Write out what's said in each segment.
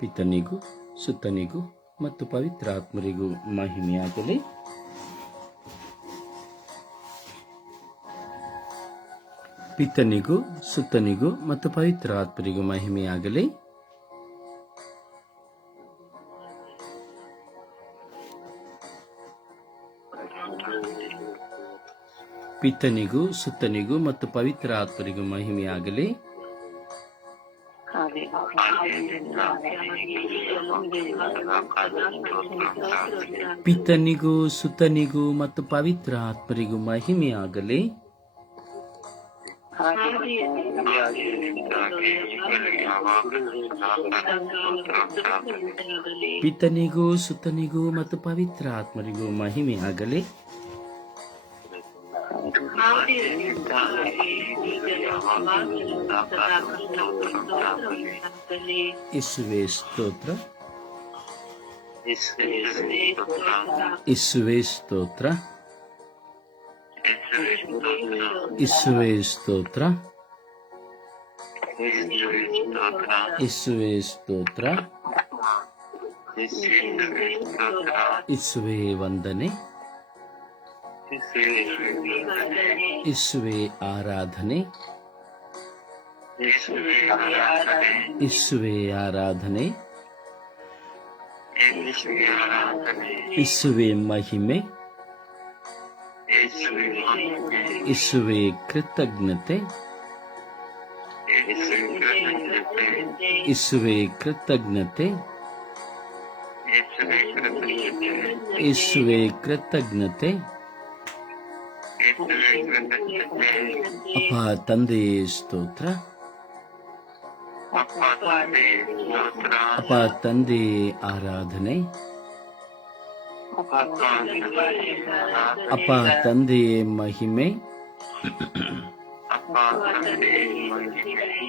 ಪಿತನಿಗೂ ಸುತನಿಗೂ ಮತ್ತು ಪವಿತ್ರಾತ್ಮರಿಗೂ ಮಹಿಮೆಯಾಗಲಿ. ಪಿತನಿಗೂ ಸುತನಿಗೂ ಮತ್ತು ಪವಿತ್ರಾತ್ಮರಿಗೂ ಮಹಿಮೆಯಾಗಲಿ. ಪಿತನಿಗೂ ಸುತನಿಗೂ ಮತ್ತು ಪವಿತ್ರಾತ್ಮರಿಗೂ ಮಹಿಮೆಯಾಗಲಿ. ಪಿತನಿಗೂ ಸುತನಿಗೂ ಮತ್ತು ಪವಿತ್ರ ಆತ್ಮರಿಗೂ ಮಹಿಮೆಯಾಗಲಿ. ಪಿತನಿಗೂ ಸುತನಿಗೂ ಮತ್ತು ಪವಿತ್ರ ಆತ್ಮರಿಗೂ ಮಹಿಮೆಯಾಗಲಿ. ಯೇಸುವೇ ಸ್ತೋತ್ರ, ಯೇಸುವೇ ಸ್ತೋತ್ರ, ಯೇಸುವೇ ಸ್ತೋತ್ರ, ಯೇಸುವೇ ಸ್ತೋತ್ರ, ಯೇಸುವೇ ವಂದನೆ, ಯೇಸುವೇ ಆರಾಧನೆ, ಯೇಸುವೇ ಆರಾಧನೆ, ಯೇಸುವೇ ಮಹಿಮೆ, ಯೇಸುವೇ ಕೃತಜ್ಞತೆ, ಯೇಸುವೇ ಕೃತಜ್ಞತೆ, ಯೇಸುವೇ ಕೃತಜ್ಞತೆ. ಅಪ್ಪ ತಂದೆಯೇ ಸ್ತೋತ್ರ, ಅಪ್ಪ ತಂದೆಯೇ ಆರಾಧನೆ, ಅಪ್ಪ ತಂದೆಯೇ ಮಹಿಮೆ,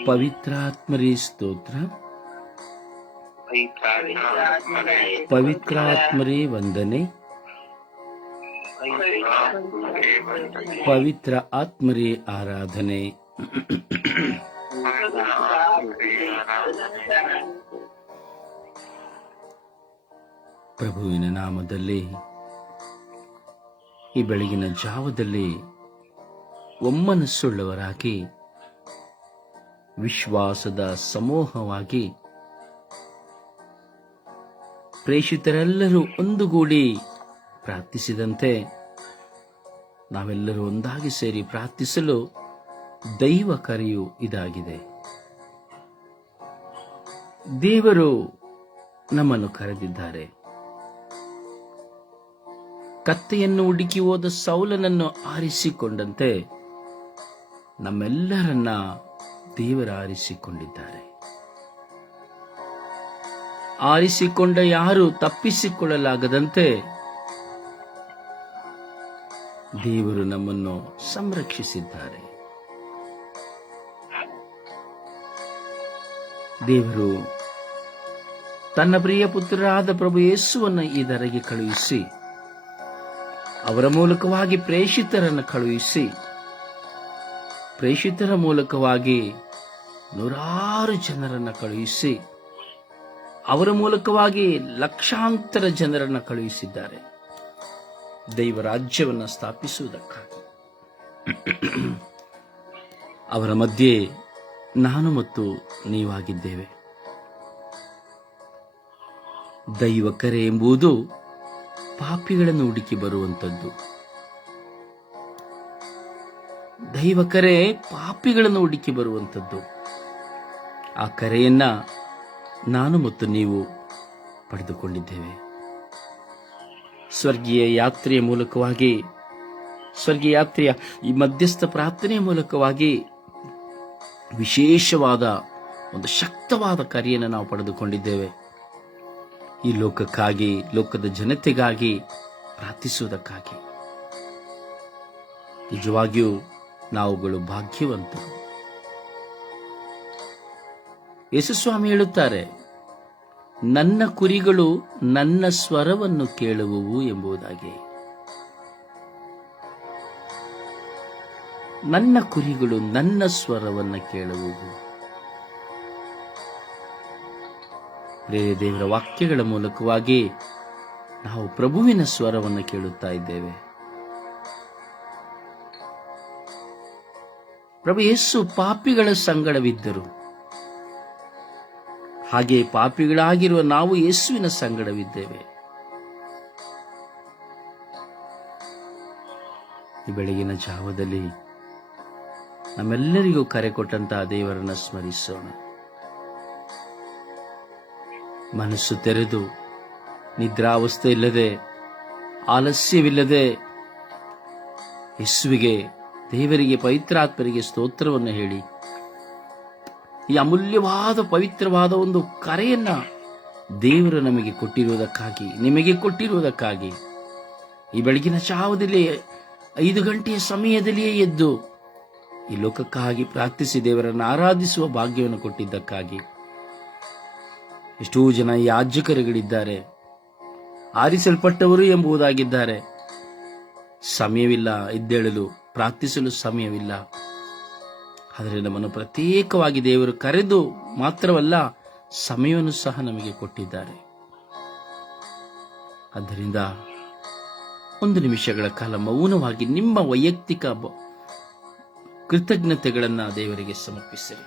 ಪವಿತ್ರಾತ್ಮರೇ ಸ್ತೋತ್ರ, ಪವಿತ್ರಾತ್ಮರೇ ವಂದನೆ, ಪವಿತ್ರ ಆತ್ಮರೇ ಆರಾಧನೆ. ಪ್ರಭುವಿನ ನಾಮದಲ್ಲಿ ಈ ಬೆಳಗಿನ ಜಾವದಲ್ಲಿ ಒಮ್ಮನಸ್ಸುಳ್ಳವರಾಗಿ ವಿಶ್ವಾಸದ ಸಮೂಹವಾಗಿ ಪ್ರೇಷಿತರೆಲ್ಲರೂ ಒಂದುಗೂಡಿ ಪ್ರಾರ್ಥಿಸಿದಂತೆ ನಾವೆಲ್ಲರೂ ಒಂದಾಗಿ ಸೇರಿ ಪ್ರಾರ್ಥಿಸಲು ದೈವ ಕರೆಯು ಇದಾಗಿದೆ. ದೇವರು ನಮ್ಮನ್ನು ಕರೆದಿದ್ದಾರೆ. ಕತ್ತೆಯನ್ನು ಹುಡುಕಿ ಹೋದ ಸೌಲನನ್ನು ಆರಿಸಿಕೊಂಡಂತೆ ನಮ್ಮೆಲ್ಲರನ್ನ ದೇವರು ಆರಿಸಿಕೊಂಡಿದ್ದಾರೆ. ಆರಿಸಿಕೊಂಡ ಯಾರು ತಪ್ಪಿಸಿಕೊಳ್ಳಲಾಗದಂತೆ ದೇವರು ನಮ್ಮನ್ನು ಸಂರಕ್ಷಿಸಿದ್ದಾರೆ. ದೇವರು ತನ್ನ ಪ್ರಿಯ ಪುತ್ರರಾದ ಪ್ರಭು ಯೇಸುವನ್ನು ಈ ಧರೆಗೆ ಕಳುಹಿಸಿ ಅವರ ಮೂಲಕವಾಗಿ ಪ್ರೇಷಿತರನ್ನು ಕಳುಹಿಸಿ ಪ್ರೇಷಿತರ ಮೂಲಕವಾಗಿ ನೂರಾರು ಜನರನ್ನು ಕಳುಹಿಸಿ ಅವರ ಮೂಲಕವಾಗಿ ಲಕ್ಷಾಂತರ ಜನರನ್ನು ಕಳುಹಿಸಿದ್ದಾರೆ ದೈವ ರಾಜ್ಯವನ್ನು ಸ್ಥಾಪಿಸುವುದಕ್ಕಾಗಿ. ಅವರ ಮಧ್ಯೆ ನಾನು ಮತ್ತು ನೀವಾಗಿದ್ದೇವೆ. ದೈವ ಕರೆ ಎಂಬುದು ಪಾಪಿಗಳನ್ನು ಹುಡುಕಿ ಬರುವಂಥದ್ದು. ದೈವ ಕರೆ ಪಾಪಿಗಳನ್ನು ಹುಡುಕಿ ಬರುವಂಥದ್ದು. ಆ ಕರೆಯನ್ನ ನಾನು ಮತ್ತು ನೀವು ಪಡೆದುಕೊಂಡಿದ್ದೇವೆ. ಸ್ವರ್ಗೀಯ ಯಾತ್ರೆಯ ಮೂಲಕವಾಗಿ, ಸ್ವರ್ಗೀಯ ಯಾತ್ರೆಯ ಈ ಮಧ್ಯಸ್ಥ ಪ್ರಾರ್ಥನೆಯ ಮೂಲಕವಾಗಿ ವಿಶೇಷವಾದ ಒಂದು ಶಕ್ತವಾದ ಕರೆಯನ್ನು ನಾವು ಪಡೆದುಕೊಂಡಿದ್ದೇವೆ. ಈ ಲೋಕಕ್ಕಾಗಿ, ಲೋಕದ ಜನತೆಗಾಗಿ ಪ್ರಾರ್ಥಿಸುವುದಕ್ಕಾಗಿ. ನಿಜವಾಗಿಯೂ ನಾವುಗಳು ಭಾಗ್ಯವಂತರು. ಯೇಸುಸ್ವಾಮಿ ಹೇಳುತ್ತಾರೆ, ನನ್ನ ಕುರಿಗಳು ನನ್ನ ಸ್ವರವನ್ನು ಕೇಳುವುವು ಎಂಬುದಾಗಿ. ನನ್ನ ಕುರಿಗಳು ನನ್ನ ಸ್ವರವನ್ನು ಕೇಳುವುವು. ಪ್ರಿಯ ದೇವರ ವಾಕ್ಯಗಳ ಮೂಲಕವಾಗಿ ನಾವು ಪ್ರಭುವಿನ ಸ್ವರವನ್ನು ಕೇಳುತ್ತಾ ಇದ್ದೇವೆ. ಪ್ರಭು ಯೇಸು ಪಾಪಿಗಳ ಸಂಗಡವಿದ್ದರು, ಹಾಗೆ ಪಾಪಿಗಳಾಗಿರುವ ನಾವು ಯೇಸುವಿನ ಸಂಗಡವಿದ್ದೇವೆ. ಈ ಬೆಳಗಿನ ಜಾವದಲ್ಲಿ ನಮ್ಮೆಲ್ಲರಿಗೂ ಕರೆ ಕೊಟ್ಟಂತಹ ದೇವರನ್ನು ಸ್ಮರಿಸೋಣ. ಮನಸ್ಸು ತೆರೆದು ನಿದ್ರಾವಸ್ಥೆ ಇಲ್ಲದೆ, ಆಲಸ್ಯವಿಲ್ಲದೆ ಯೇಸುವಿಗೆ, ದೇವರಿಗೆ, ಪವಿತ್ರಾತ್ಮರಿಗೆ ಸ್ತೋತ್ರವನ್ನು ಹೇಳಿ ಈ ಅಮೂಲ್ಯವಾದ ಪವಿತ್ರವಾದ ಒಂದು ಕರೆಯನ್ನ ದೇವರು ನಮಗೆ ಕೊಟ್ಟಿರುವುದಕ್ಕಾಗಿ, ನಿಮಗೆ ಕೊಟ್ಟಿರುವುದಕ್ಕಾಗಿ, ಈ ಬೆಳಗಿನ ಜಾವದಲ್ಲಿ 5 ಗಂಟೆಯ ಸಮಯದಲ್ಲಿಯೇ ಎದ್ದು ಈ ಲೋಕಕ್ಕಾಗಿ ಪ್ರಾರ್ಥಿಸಿ ದೇವರನ್ನು ಆರಾಧಿಸುವ ಭಾಗ್ಯವನ್ನು ಕೊಟ್ಟಿದ್ದಕ್ಕಾಗಿ, ಎಷ್ಟೋ ಜನ ಯಾಜಕರುಗಳಿದ್ದಾರೆ, ಆರಿಸಲ್ಪಟ್ಟವರು ಎಂಬುದಾಗಿದ್ದಾರೆ. ಸಮಯವಿಲ್ಲ, ಎದ್ದೇಳಲು ಪ್ರಾರ್ಥಿಸಲು ಸಮಯವಿಲ್ಲ. ಆದರೆ ನಮ್ಮನ್ನು ಪ್ರತ್ಯೇಕವಾಗಿ ದೇವರು ಕರೆದು ಮಾತ್ರವಲ್ಲ, ಸಮಯವನ್ನು ಸಹ ನಮಗೆ ಕೊಟ್ಟಿದ್ದಾರೆ. ಆದ್ದರಿಂದ 1 ನಿಮಿಷಗಳ ಕಾಲ ಮೌನವಾಗಿ ನಿಮ್ಮ ವೈಯಕ್ತಿಕ ಕೃತಜ್ಞತೆಗಳನ್ನು ದೇವರಿಗೆ ಸಮರ್ಪಿಸಿರಿ.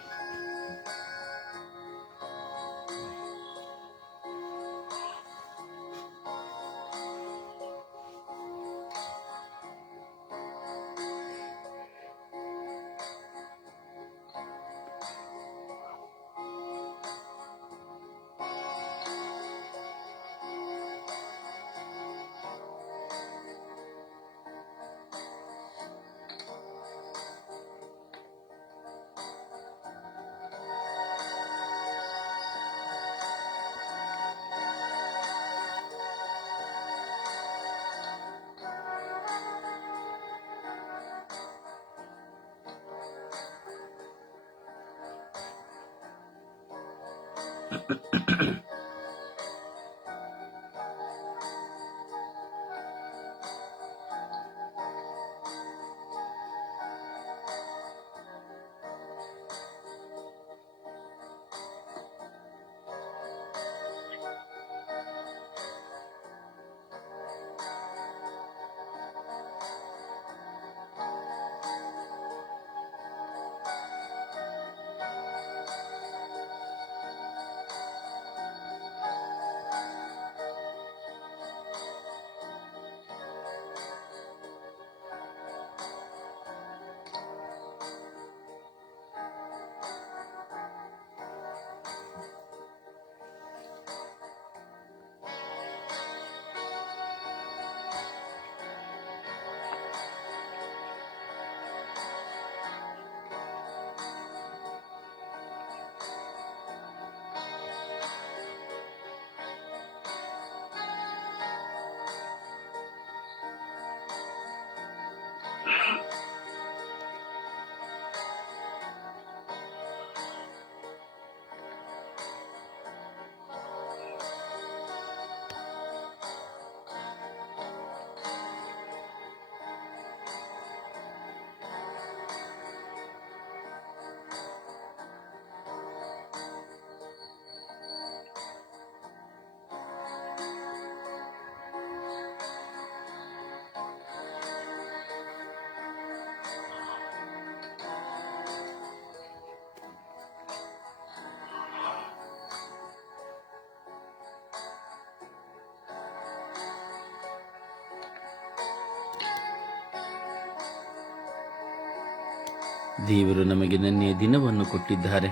ದೇವರು ನಮಗೆ ನೆನ್ನೆಯ ದಿನವನ್ನು ಕೊಟ್ಟಿದ್ದಾರೆ.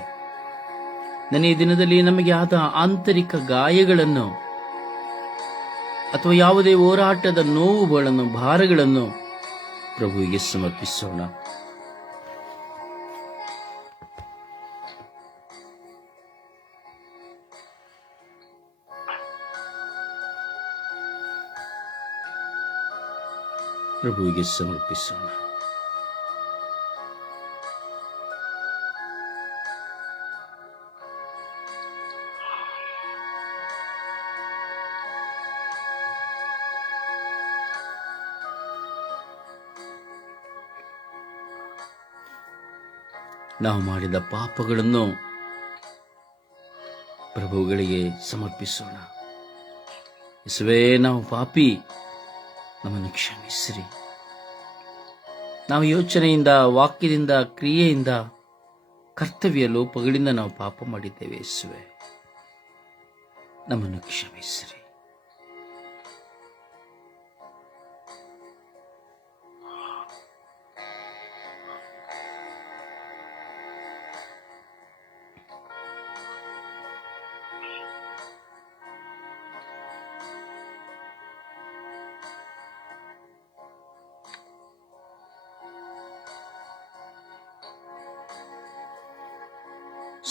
ನೆನ್ನೆಯ ದಿನದಲ್ಲಿ ನಮಗೆ ಆದ ಆಂತರಿಕ ಗಾಯಗಳನ್ನು ಅಥವಾ ಯಾವುದೇ ಹೋರಾಟದ ನೋವುಗಳನ್ನು, ಭಾರಗಳನ್ನು ಪ್ರಭುವಿಗೆ ಸಮರ್ಪಿಸೋಣ. ಪ್ರಭುವಿಗೆ ಸಮರ್ಪಿಸೋಣ. ನಾವು ಮಾಡಿದ ಪಾಪಗಳನ್ನು ಪ್ರಭುಗಳಿಗೆ ಸಮರ್ಪಿಸೋಣ. ಯೇಸುವೇ, ನಾವು ಪಾಪಿ, ನಮ್ಮನ್ನು ಕ್ಷಮಿಸಿರಿ. ನಾವು ಯೋಚನೆಯಿಂದ, ವಾಕ್ಯದಿಂದ, ಕ್ರಿಯೆಯಿಂದ, ಕರ್ತವ್ಯ ಲೋಪಗಳಿಂದ ನಾವು ಪಾಪ ಮಾಡಿದ್ದೇವೆ. ಯೇಸುವೇ, ನಮ್ಮನ್ನು ಕ್ಷಮಿಸಿರಿ.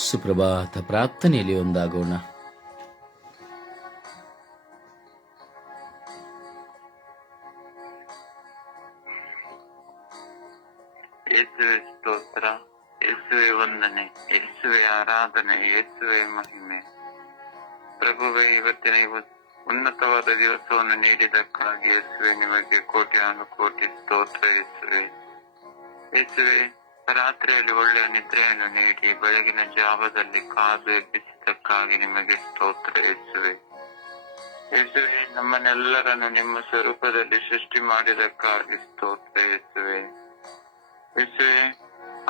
ಸುಪ್ರಭಾತ ಪ್ರಾರ್ಥನೆಯಲ್ಲಿ ಒಂದಾಗೋಣ. ಯೇಸುವೆ ಸ್ತೋತ್ರ, ಯೇಸುವೆ ವಂದನೆ, ಯೇಸುವೆ ಆರಾಧನೆ, ಯೇಸುವೆ ಮಹಿಮೆ. ಪ್ರಭುವೇ, ಇವತ್ತಿನ ಉನ್ನತವಾದ ದಿವಸವನ್ನು ನೀಡಿದ್ದಕ್ಕಾಗಿ ಯೇಸುವೆ ನಿಮಗೆ ಕೋಟಿ ಸ್ತೋತ್ರ. ಯೇಸುವೆ, ಯೇಸುವೆ, ರಾತ್ರಿಯಲ್ಲಿ ಒಳ್ಳೆಯ ನಿದ್ರೆಯನ್ನು ನೀಡಿ ಬೆಳಗಿನ ಜಾವದಲ್ಲಿ ಕಾದು ಎಬ್ಬಿಸಿದ್ದಕ್ಕಾಗಿ ನಿಮಗೆ ಸ್ತೋತ್ರ. ಯೇಸುವೆ, ಯೇಸುವೆ, ನಮ್ಮನ್ನೆಲ್ಲರನ್ನು ನಿಮ್ಮ ಸ್ವರೂಪದಲ್ಲಿ ಸೃಷ್ಟಿ ಮಾಡಿದಕ್ಕಾಗಿ ಸ್ತೋತ್ರ. ಯೇಸುವೆ, ಯೇಸುವೆ,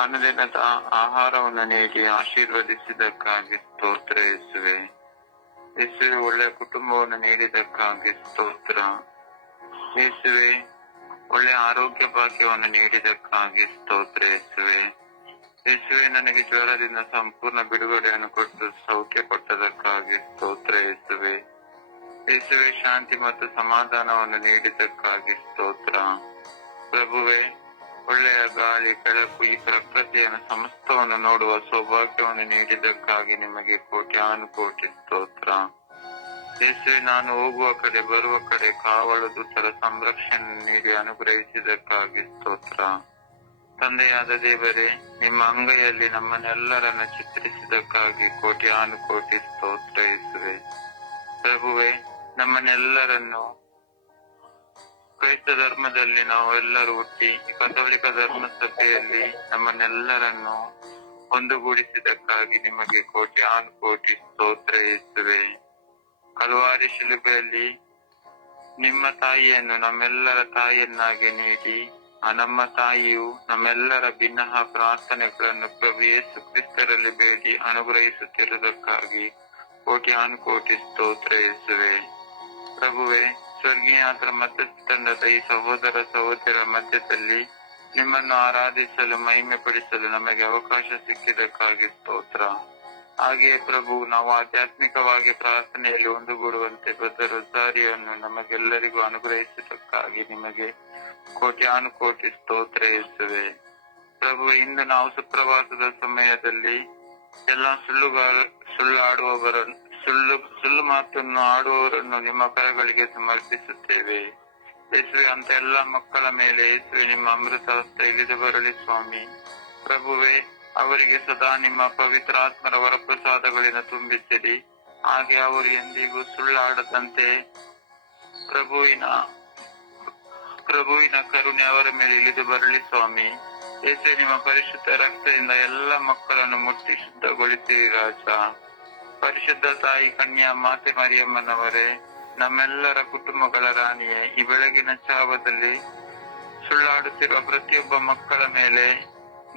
ಅನುದಿನದ ಆಹಾರವನ್ನು ನೀಡಿ ಆಶೀರ್ವದಿಸಿದ್ದಕ್ಕಾಗಿ ಸ್ತೋತ್ರ. ಯೇಸುವೆ, ಯೇಸುವೆ, ಒಳ್ಳೆಯ ಕುಟುಂಬವನ್ನು ನೀಡಿದಕ್ಕಾಗಿ ಸ್ತೋತ್ರ. ಯೇಸುವೆ, ಒಳ್ಳೆಯ ಆರೋಗ್ಯ ಭಾಗ್ಯವನ್ನು ನೀಡಿದಕ್ಕಾಗಿ ಸ್ತೋತ್ರ. ಯೇಸುವೆ, ಯೇಸುವೆ, ನನಗೆ ಜ್ವರದಿಂದ ಸಂಪೂರ್ಣ ಬಿಡುಗಡೆಯನ್ನು ಕೊಟ್ಟು ಸೌಖ್ಯ ಕೊಟ್ಟದಕ್ಕಾಗಿ ಸ್ತೋತ್ರ. ಯೇಸುವೆ, ಯೇಸುವೆ, ಶಾಂತಿ ಮತ್ತು ಸಮಾಧಾನವನ್ನು ನೀಡಿದ್ದಕ್ಕಾಗಿ ಸ್ತೋತ್ರ. ಪ್ರಭುವೆ, ಒಳ್ಳೆಯ ಗಾಳಿ, ಬೆಳಕು, ಈ ಪ್ರಕೃತಿಯನ್ನು ಸಮಸ್ತವನ್ನು ನೋಡುವ ಸೌಭಾಗ್ಯವನ್ನು ನೀಡಿದ್ದಕ್ಕಾಗಿ ನಿಮಗೆ ಕೋಟಿ ಸ್ತೋತ್ರ. ಯೇಸುವೆ, ನಾನು ಹೋಗುವ ಕಡೆ ಬರುವ ಕಡೆ ಕಾವಲು ದೂತರ ಸಂರಕ್ಷಣೆ ನೀಡಿ ಅನುಗ್ರಹಿಸಿದ್ದಕ್ಕಾಗಿ ಸ್ತೋತ್ರ. ತಂದೆಯಾದ ದೇವರೇ, ನಿಮ್ಮ ಅಂಗೈಯಲ್ಲಿ ನಮ್ಮನ್ನೆಲ್ಲರನ್ನು ಚಿತ್ರಿಸಿದ್ದಕ್ಕಾಗಿ ಕೋಟಿ ಸ್ತೋತ್ರ. ಯೇಸುವೆ, ಪ್ರಭುವೆ, ನಮ್ಮನ್ನೆಲ್ಲರನ್ನು ಕ್ರೈಸ್ತ ಧರ್ಮದಲ್ಲಿ ನಾವು ಎಲ್ಲರೂ ಹುಟ್ಟಿ ಕಥೋಲಿಕ ಧರ್ಮ ಸಭೆಯಲ್ಲಿ ನಮ್ಮನ್ನೆಲ್ಲರನ್ನು ಒಂದುಗೂಡಿಸಿದ್ದಕ್ಕಾಗಿ ನಿಮಗೆ ಕೋಟಿ ಸ್ತೋತ್ರ. ಯೇಸುವೆ, ಕಲ್ವಾರಿ ಶಿಲುಬೆಯಲ್ಲಿ ನಿಮ್ಮ ತಾಯಿಯನ್ನು ನಮ್ಮೆಲ್ಲರ ತಾಯಿಯನ್ನಾಗಿ ನೀಡಿ ನಮ್ಮ ತಾಯಿಯು ನಮ್ಮೆಲ್ಲರ ಭಿನ್ನಹ ಪ್ರಾರ್ಥನೆಗಳನ್ನು ಪ್ರಭು ಯೇಸು ಕ್ರಿಸ್ತರಲ್ಲಿ ಬೇಡಿ ಅನುಗ್ರಹಿಸುತ್ತಿರುವುದಕ್ಕಾಗಿ ಕೋಟಿ ಸ್ತೋತ್ರ. ಯೇಸುವೆ, ಪ್ರಭುವೆ, ಸ್ವರ್ಗೀಯಾತರ ಮಧ್ಯಸ್ಥಂಡದ ಈ ಸಹೋದರ ಸಹೋದರರ ಮಧ್ಯದಲ್ಲಿ ನಿಮ್ಮನ್ನು ಆರಾಧಿಸಲು, ಮಹಿಮೆ ಪಡಿಸಲು ನಮಗೆ ಅವಕಾಶ ಸಿಕ್ಕಿದ್ದಕ್ಕಾಗಿ ಸ್ತೋತ್ರ. ಹಾಗೆಯೇ ಪ್ರಭು, ನಾವು ಆಧ್ಯಾತ್ಮಿಕವಾಗಿ ಪ್ರಾರ್ಥನೆಯಲ್ಲಿ ಒಂದುಗೂಡುವಂತೆ ಬದ್ಧ ರೊಸಾರಿಯನ್ನು ನಮಗೆಲ್ಲರಿಗೂ ಅನುಗ್ರಹಿಸಿದ್ದಕ್ಕಾಗಿ ನಿಮಗೆ ಕೋಟಿ ಸ್ತೋತ್ರ. ಯೇಸುವೆ, ಪ್ರಭು, ಇಂದು ನಾವು ಸುಪ್ರಭಾತದ ಸಮಯದಲ್ಲಿ ಎಲ್ಲ ಸುಳ್ಳು ಮಾತನ್ನು ಆಡುವವರನ್ನು ನಿಮ್ಮ ಕರಗಳಿಗೆ ಸಮರ್ಪಿಸುತ್ತೇವೆ. ಯೇಸುವೆ, ಅಂತ ಎಲ್ಲ ಮಕ್ಕಳ ಮೇಲೆ ಯೇಸುವೆ ನಿಮ್ಮ ಅಮೃತ ಹಸ್ತ ಇಳಿದು ಬರಲಿ ಸ್ವಾಮಿ. ಪ್ರಭುವೆ, ಅವರಿಗೆ ಸದಾ ನಿಮ್ಮ ಪವಿತ್ರಾತ್ಮರ ವರಪ್ರಸಾದಗಳಿಂದ ತುಂಬಿಸಿರಿ. ಹಾಗೆ ಅವರು ಎಂದಿಗೂ ಸುಳ್ಳಾಡದಂತೆ ಪ್ರಭುವಿನ ಕರುಣೆ ಅವರ ಮೇಲೆ ಇಳಿದು ಬರಲಿ ಸ್ವಾಮಿ. ಯೇಸುವೆ, ನಿಮ್ಮ ಪರಿಶುದ್ಧ ರಕ್ತದಿಂದ ಎಲ್ಲ ಮಕ್ಕಳನ್ನು ಮುಟ್ಟಿ ಶುದ್ಧಗೊಳಿಸಿರಿ ರಾಜ. ಪರಿಶುದ್ಧ ತಾಯಿ ಕನ್ಯಾ ಮಾತೆ ಮರಿಯಮ್ಮನವರೇ, ನಮ್ಮೆಲ್ಲರ ಕುಟುಂಬಗಳ ರಾಣಿಯೇ, ಈ ಬೆಳಗಿನ ಜಾವದಲ್ಲಿ ಸುಳ್ಳಾಡುತ್ತಿರುವ ಪ್ರತಿಯೊಬ್ಬ ಮಕ್ಕಳ ಮೇಲೆ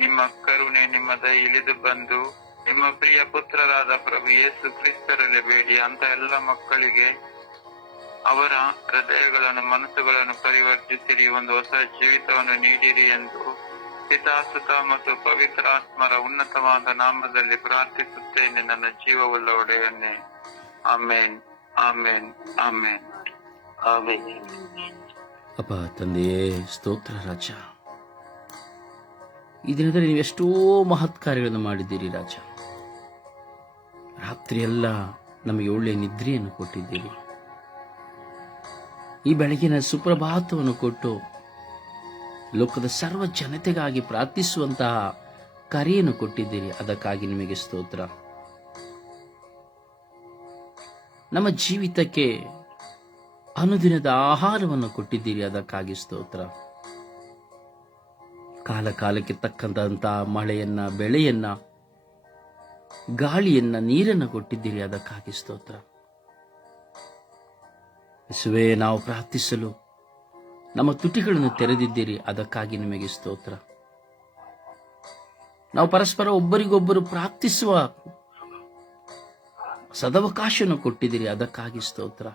ನಿಮ್ಮ ಕರುಣೆ, ನಿಮ್ಮ ದಯೆ ಇಳಿದು ಬಂದು ನಿಮ್ಮ ಪ್ರಿಯ ಪುತ್ರರಾದ ಪ್ರಭು ಯೇಸು ಕ್ರಿಸ್ತರಲ್ಲಿ ಬೇಡಿ ಅಂತ ಎಲ್ಲ ಮಕ್ಕಳಿಗೆ ಅವರ ಹೃದಯಗಳನ್ನು, ಮನಸ್ಸುಗಳನ್ನು ಪರಿವರ್ತಿಸಿರಿ, ಒಂದು ಹೊಸ ಜೀವಿತವನ್ನು ನೀಡಿರಿ ಎಂದು ಪಿತಾ, ಸುತ ಮತ್ತು ಪವಿತ್ರಾತ್ಮರ ಉನ್ನತವಾದ ನಾಮದಲ್ಲಿ ಪ್ರಾರ್ಥಿಸುತ್ತೇನೆ ನನ್ನ ಜೀವವುಳ್ಳ ಒಡೆಯನ್ನೇ. ಆಮೇನ್, ಆಮೇನ್, ಆಮೇನ್, ಆಮೇನ್. ಅಪ್ಪ ತಂದೆಯೇ, ಸ್ತೋತ್ರ ರಾಜ. ಈ ದಿನದಲ್ಲಿ ನೀವು ಎಷ್ಟೋ ಮಹತ್ ಕಾರ್ಯಗಳನ್ನು ಮಾಡಿದ್ದೀರಿ ರಾಜ. ರಾತ್ರಿಯೆಲ್ಲ ನಮಗೆ ಒಳ್ಳೆಯ ನಿದ್ರೆಯನ್ನು ಕೊಟ್ಟಿದ್ದೀರಿ. ಈ ಬೆಳಗಿನ ಸುಪ್ರಭಾತವನ್ನು ಕೊಟ್ಟು ಲೋಕದ ಸರ್ವ ಜನತೆಗಾಗಿ ಪ್ರಾರ್ಥಿಸುವಂತಹ ಕರೆಯನ್ನು ಕೊಟ್ಟಿದ್ದೀರಿ. ಅದಕ್ಕಾಗಿ ನಿಮಗೆ ಸ್ತೋತ್ರ. ನಮ್ಮ ಜೀವಿತಕ್ಕೆ ಅನುದಿನದ ಆಹಾರವನ್ನು ಕೊಟ್ಟಿದ್ದೀರಿ. ಅದಕ್ಕಾಗಿ ಸ್ತೋತ್ರ. ಕಾಲ ಕಾಲಕ್ಕೆ ತಕ್ಕಂತಹ ಮಳೆಯನ್ನ, ಬೆಳೆಯನ್ನ ಗಾಳಿಯನ್ನ, ನೀರನ್ನು ಕೊಟ್ಟಿದ್ದೀರಿ, ಅದಕ್ಕಾಗಿ ಸ್ತೋತ್ರ. ಯೇಸುವೇ, ನಾವು ಪ್ರಾರ್ಥಿಸಲು ನಮ್ಮ ತುಟಿಗಳನ್ನು ತೆರೆದಿದ್ದೀರಿ, ಅದಕ್ಕಾಗಿ ನಿಮಗೆ ಸ್ತೋತ್ರ. ನಾವು ಪರಸ್ಪರ ಒಬ್ಬರಿಗೊಬ್ಬರು ಪ್ರಾರ್ಥಿಸುವ ಸದವಕಾಶವನ್ನು ಕೊಟ್ಟಿದ್ದೀರಿ, ಅದಕ್ಕಾಗಿ ಸ್ತೋತ್ರ.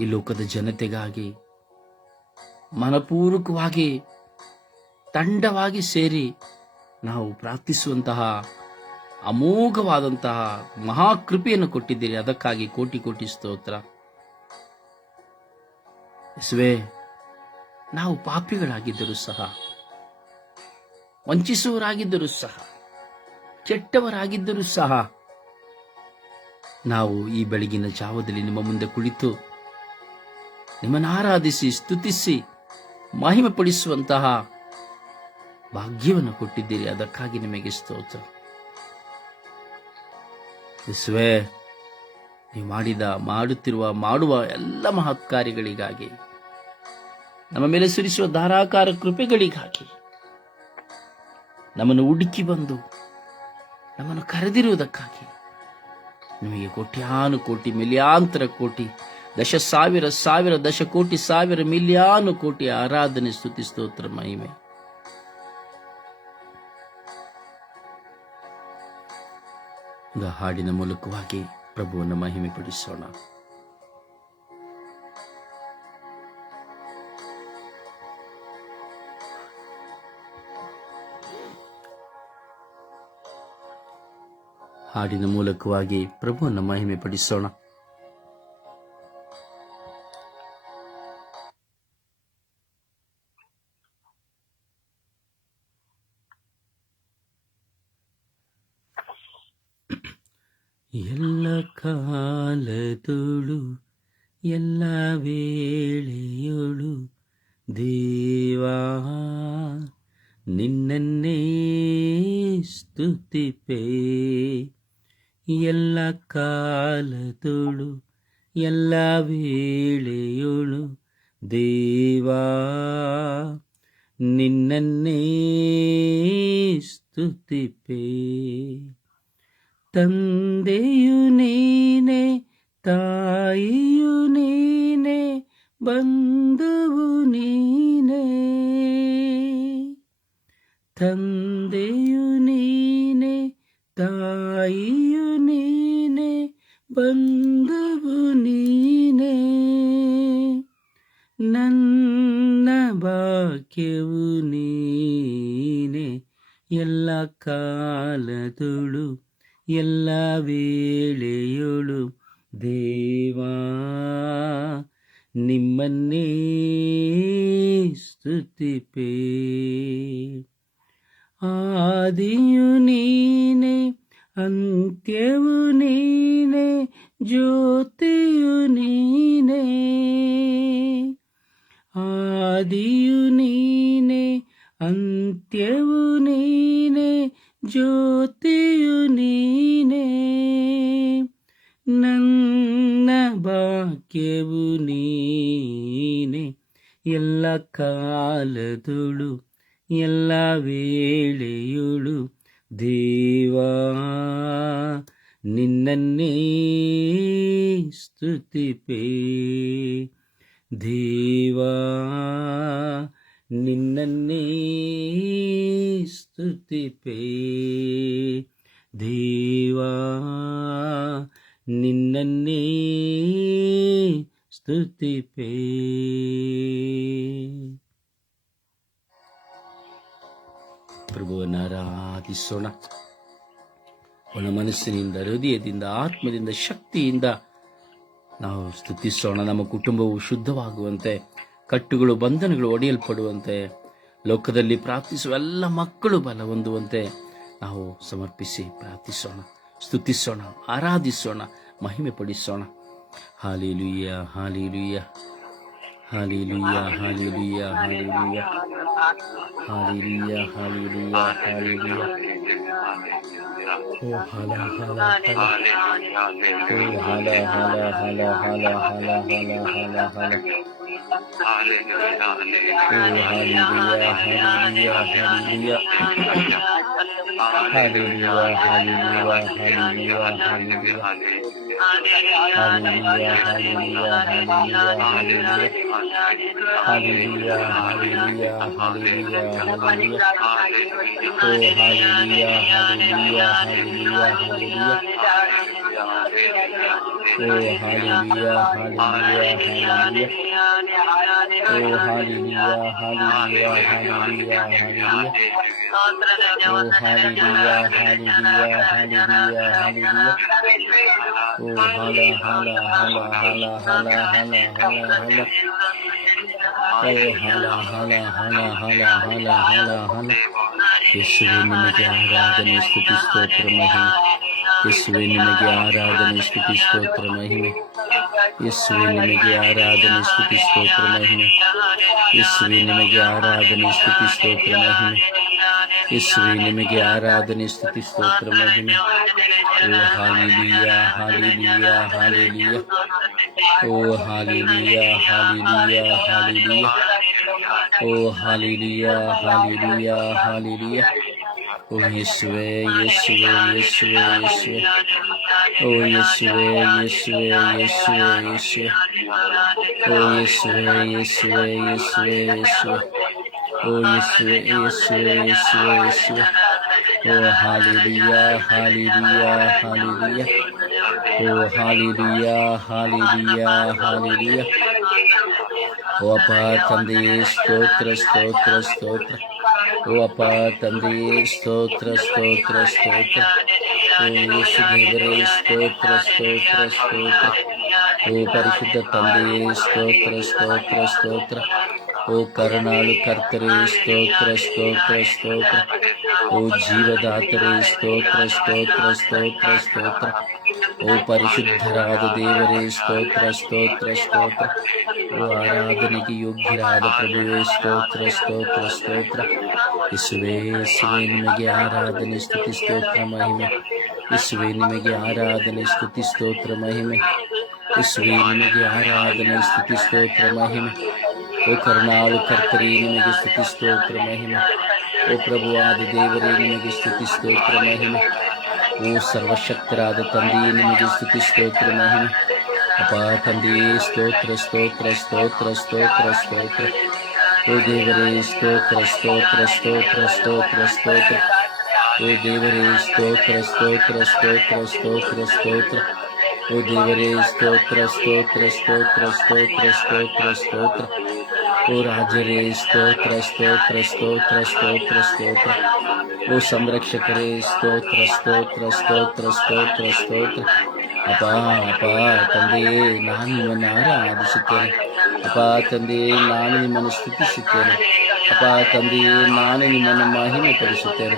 ಈ ಲೋಕದ ಜನತೆಗಾಗಿ ಮನಪೂರ್ವಕವಾಗಿ ತಂಡವಾಗಿ ಸೇರಿ ನಾವು ಪ್ರಾರ್ಥಿಸುವಂತಹ ಅಮೋಘವಾದಂತಹ ಮಹಾಕೃಪೆಯನ್ನು ಕೊಟ್ಟಿದ್ದೀರಿ, ಅದಕ್ಕಾಗಿ ಕೋಟಿ ಕೋಟಿ ಸ್ತೋತ್ರ. ಯೇಸುವೇ, ನಾವು ಪಾಪಿಗಳಾಗಿದ್ದರೂ ಸಹ, ವಂಚಿಸುವರಾಗಿದ್ದರೂ ಸಹ, ಕೆಟ್ಟವರಾಗಿದ್ದರೂ ಸಹ, ನಾವು ಈ ಬೆಳಗಿನ ಜಾವದಲ್ಲಿ ನಿಮ್ಮ ಮುಂದೆ ಕುಳಿತು ನಿಮ್ಮನ್ನು ಆರಾಧಿಸಿ, ಸ್ತುತಿಸಿ, ಮಹಿಮೆ ಪಡಿಸುವಂತಹ ಭಾಗ್ಯವನ್ನು ಕೊಟ್ಟಿದ್ದೀರಿ, ಅದಕ್ಕಾಗಿ ನಿಮಗೆ ಸ್ತೋತ್ರ. ಯೇಸುವೇ, ನೀವು ಮಾಡುವ ಎಲ್ಲ ಮಹತ್ ಕಾರ್ಯಗಳಿಗಾಗಿ, ನಮ್ಮ ಮೇಲೆ ಸುರಿಸುವ ಧಾರಾಕಾರ ಕೃಪೆಗಳಿಗಾಗಿ, ನಮ್ಮನ್ನು ಹುಡುಕಿ ಬಂದು ನಮ್ಮನ್ನು ಕರೆದಿರುವುದಕ್ಕಾಗಿ ನಿಮಗೆ ಕೋಟ್ಯಾನು ಕೋಟಿ, ಮಿಲಿಯಾಂತರ ಕೋಟಿ, ದಶ ಸಾವಿರ ದಶಕೋಟಿ ಸಾವಿರ ಮಿಲಿಯಾನು ಕೋಟಿ ಆರಾಧನೆ, ಸ್ತುತಿ, ಸ್ತೋತ್ರ, ಮಹಿಮೆ. ಹಾಡಿನ ಮೂಲಕವಾಗಿ ಪ್ರಭುವನ್ನು ಮಹಿಮೆ ಪಡಿಸೋಣ. ಹಾಡಿನ ಮೂಲಕವಾಗಿ ಪ್ರಭುವನ್ನು ಮಹಿಮೆ ಪಡಿಸೋಣ. ಎಲ್ಲ ಕಾಲದೊಳು ಎಲ್ಲ ವೇಳೆಯೊಳು ದೇವಾ ನಿನ್ನನ್ನೇ ಸ್ತುತಿಪೇ. ಎಲ್ಲ ಕಾಲದೊಳು ಎಲ್ಲ ವೇಳೆಯೊಳು ದೇವಾ ನಿನ್ನನ್ನೇ ಸ್ತುತಿಪೇ. ತಂದೆಯು ನೀನೆ, ತಾಯಿಯು ನೀನೆ, ಬಂಧುವು ನೀನೆ. ತಂದೆಯು ನೀನೆ, ತಾಯಿಯು ನೀನೆ, ಬಂಧುವು ನೀನೆ. ನನ್ನ ಭಾಗ್ಯವು ನೀನೆ, ಎಲ್ಲ ಕಾಲದೊಳು ಎಲ್ಲ ವೇಳೆಯೊಳು ದೇವಾ ನಿಮ್ಮನ್ನೇ ಸ್ತುತಿಪೇ. ಆದಿಯು ನೀನೆ, ಅಂತ್ಯವು ನೀನೆ, ಜ್ಯೋತಿಯು ನೀನೆ. ಆದಿಯು ನೀನೆ, ಅಂತ್ಯವು ನೀನೆ, ಜ್ಯೋತಿಯು ನೀನೆ. ನನ್ನ ಭಾಗ್ಯವು ನೀನೆ, ಎಲ್ಲ ಕಾಲದೊಳು ಎಲ್ಲ ವೇಳೆಯೊಳು ದೇವಾ ನಿನ್ನನ್ನೇ ಸ್ತುತಿಪೇ. ದೇವಾ ನಿನ್ನನ್ನೇ ಸ್ತುತಿಪೇ. ದೇವಾ ನಿನ್ನನ್ನೇ ಸ್ತುತಿಪೇ. ಪ್ರಭುವನ್ನು ಆರಾಧಿಸೋಣ. ಒಣ ಮನಸ್ಸಿನಿಂದ, ಹೃದಯದಿಂದ, ಆತ್ಮದಿಂದ, ಶಕ್ತಿಯಿಂದ ನಾವು ಸ್ತುತಿಸೋಣ. ನಮ್ಮ ಕುಟುಂಬವು ಶುದ್ಧವಾಗುವಂತೆ, ಕಟ್ಟುಗಳು, ಬಂಧನಗಳು ಒಡೆಯಲ್ಪಡುವಂತೆ, ಲೋಕದಲ್ಲಿ ಪ್ರಾರ್ಥಿಸುವ ಎಲ್ಲ ಮಕ್ಕಳು ಬಲ ಹೊಂದುವಂತೆ ನಾವು ಸಮರ್ಪಿಸಿ ಪ್ರಾರ್ಥಿಸೋಣ, ಸ್ತುತಿಸೋಣ, ಆರಾಧಿಸೋಣ, ಮಹಿಮೆ ಪಡಿಸೋಣ. Hallelujah, hallelujah, hallelujah, hallelujah, hallelujah, hallelujah, hallelujah, hallelujah. ಓ ಹಲ ಹಲ ಹಲ, ಓ ಹಲ ಹಲ ಹಲ ಹಲ ಹಲ ಹಲ ಹಲ ಹಲ. ಓ hallelujah, hallelujah, hallelujah. Hallelujah, hallelujah, hallelujah, hallelujah. Hallelujah, hallelujah, hallelujah, hallelujah. Hallelujah, hallelujah, hallelujah, hallelujah. Oh, hallelujah, hallelujah, hallelujah, hallelujah. Oh, hallelujah, hallelujah, hallelujah. Oh, hallelujah, hallelujah, hallelujah, hallelujah. Oh, hallelujah, hallelujah, hallelujah, hallelujah. Oh, hala, hala, hala, hala, hala, hala, hala, hala. Oh, hala, hala, hala, hala, hala, hala, hala. ಯೇಸುವೆ ನಿಮಗೆ ಆರಾಧನೆ ಸ್ತುತಿ ಸ್ತೋತ್ರ ಮಹಿಮೆ. ಯೇಸುವೆ ನಿಮಗೆ ಆರಾಧನೆ ಸ್ತುತಿ ಸ್ತೋತ್ರ ಮಹಿಮೆ. ಯೇಸುವೆ ನಿಮಗೆ ಆರಾಧನೆ ಸ್ತುತಿ ಸ್ತೋತ್ರ ಮಹಿಮೆ. ಯೇಸುವೆ ನಿಮಗೆ ಆರಾಧನೆ ಸ್ತುತಿ ಸ್ತೋತ್ರ ಮಹಿಮೆ. ಯೇಸುವೆ ನಿಮಗೆ ಆರಾಧನೆ ಸ್ತುತಿ ಸ್ತೋತ್ರ ಮಹಿಮೆ. ಓ ಹಾಲೆಲೂಯಾ, ಹಾಲೆಲೂಯಾ, ಹಾಲೆಲೂಯಾ. ಓ ಹಾಲೆಲೂಯಾ, ಹಾಲೆಲೂಯಾ, ಹಾಲೆಲೂಯಾ. ಓ ಹಾಲೆಲೂಯಾ, ಹಾಲೆಲೂಯಾ, ಹಾಲೆಲೂಯಾ. ಓ ಯೇಸುವೆ, ಯೇಸುವೆ, ಯೇಸುವೆ, ಯೇಸುವೆ. ಓ ಯೇಸುವೆ, ಯೇಸುವೆ, ಯೇಸುವೆ, ಯೇಸುವೆ. ಓ ಯೇಸುವೆ, ಯೇಸುವೆ, ಯೇಸುವೆ, ಯೇಸುವೆ. ಓ ಯೇಸುವೆ, ಯೇಸುವೆ, ಯೇಸುವೆ, ಯೇಸುವೆ. ಓ ಹಾಲೆಲೂಯಾ, ಹಾಲೆಲೂಯಾ, ಹಾಲೆಲೂಯಾ. ಓ ಹಾಲೆಲೂಯಾ, ಹಾಲೆಲೂಯಾ, ಹಾಲೆಲೂಯಾ. ಓ ಅಪ್ಪ ತಂದೆಯೇ ಸ್ತೋತ್ರ, ಸ್ತೋತ್ರ, ಸ್ತೋತ್ರ. ಓ ಅಪ್ಪ ತಂದೆಯೇ ಸ್ತೋತ್ರ, ಸ್ತೋತ್ರ, ಸ್ತೋತ್ರ. ಓ ಯೇಸು ದೇವರೇ ಸ್ತೋತ್ರ, ಸ್ತೋತ್ರ, ಸ್ತೋತ್ರ. ಓ ಪರಿಶುದ್ಧ ತಂದೆಯೇ ಸ್ತೋತ್ರ, ಸ್ತೋತ್ರ, ಸ್ತೋತ್ರ. ಓ ಕರುಣಾಳು ಕರ್ತರೇ ಸ್ತೋತ್ರ, ಸ್ತೋತ್ರ, ಸ್ತೋತ್ರ. ಓ ಜೀವದಾತರೇ ಸ್ತೋತ್ರ, ಸ್ತೋತ್ರ, ಸ್ತೋತ್ರ, ಸ್ತೋತ್ರ. ಓ ಪರಿಶುದ್ಧರಾದ ದೇವರೇ ಸ್ತೋತ್ರ, ಸ್ತೋತ್ರ, ಸ್ತೋತ್ರ. ಓ ಆರಾಧನೆಗೆ ಯೋಗ್ಯರಾದ ಪ್ರಭುವೇ ಸ್ತೋತ್ರ, ಸ್ತೋತ್ರ, ಸ್ತೋತ್ರ. ಯೇಸುವೇ, ಯೇಸುವೇ ನಿಮಗೆ ಆರಾಧನೆ ಸ್ತುತಿ ಸ್ತೋತ್ರ ಮಹಿಮೆ. ಯೇಸುವೇ ನಿಮಗೆ ಆರಾಧನೆ ಸ್ತುತಿ ಸ್ತೋತ್ರ ಮಹಿಮೆ. ಯೇಸುವೇ ನಿಮಗೆ ಆರಾಧನೆ ಸ್ತುತಿ ಸ್ತೋತ್ರ ಮಹಿಮೆ. ಓ ಕರುಣಾಳು ಕರ್ತರೇ ನಿಮಗೆ ಸ್ತುತಿ ಸ್ತೋತ್ರ ಮಹಿಮೆ. ಓ ಪ್ರಭುವಾದ ದೇವರೇ ನಿಮಗೆ ಸ್ತುತಿ ಸ್ತೋತ್ರ ಮಹಿಮೆ. ಓ ಸರ್ವಶಕ್ತರಾದ ತಂದೆಯೇ ನಿಮಗೆ ಸ್ತುತಿ ಸ್ತೋತ್ರ ಮಹಿಮೆ. ಅಪ್ಪ ತಂದೆಯೇ ಸ್ತೋತ್ರ, ಸ್ತೋತ್ರ, ಸ್ತೋತ್ರ, ಸ್ತೋತ್ರ, ಸ್ತೋತ್ರ. ಓ ದೇವರೇ ಸ್ತೋತ್ರ, ಸ್ತೋತ್ರ, ಸ್ತೋತ್ರ, ಸ್ತೋತ್ರ, ಸ್ತೋತ್ರ. ಓ ದೇವರೇ ಸ್ತೋತ್ರ, ಸ್ತೋತ್ರ, ಸ್ತೋತ್ರ, ಸ್ತೋತ್ರ, ಸ್ತೋತ್ರ. ಓ ದೇವರೇ ಸ್ತೋತ್ರ, ಸ್ತೋತ್ರ, ಸ್ತೋತ್ರ, ಸ್ತೋತ್ರ, ಸ್ತೋತ್ರ, ಸ್ತೋತ್ರ. ಓ ರಾಜರೇ ಸ್ತೋತ್ರ, ಸ್ತೋತ್ರ, ಸ್ತೋತ್ರ, ಸ್ತೋತ್ರ, ಸ್ತೋತ್ರ. ಓ ಸಂರಕ್ಷಕರೇ ಸ್ತೋತ್ರ, ಸ್ತೋತ್ರ, ಸ್ತೋತ್ರ, ಸ್ತೋತ್ರ, ಸ್ತೋತ್ರ. ಅಪ್ಪ ಅಪ್ಪ ತಂದೆಯೇ ನಾನು ನಿಮ್ಮನ್ನು ಆರಾಧಿಸುತ್ತೇನೆ. ಅಪ್ಪ ತಂದೆಯೇ ನಾನು ನಿಮ್ಮನ್ನು ಸ್ತುತಿಸುತ್ತೇನೆ. ಅಪ್ಪ ತಂದೆಯೇ ನಾನು ನಿಮ್ಮನ್ನು ಮಹಿಮೆ ಪಡಿಸುತ್ತೇನೆ.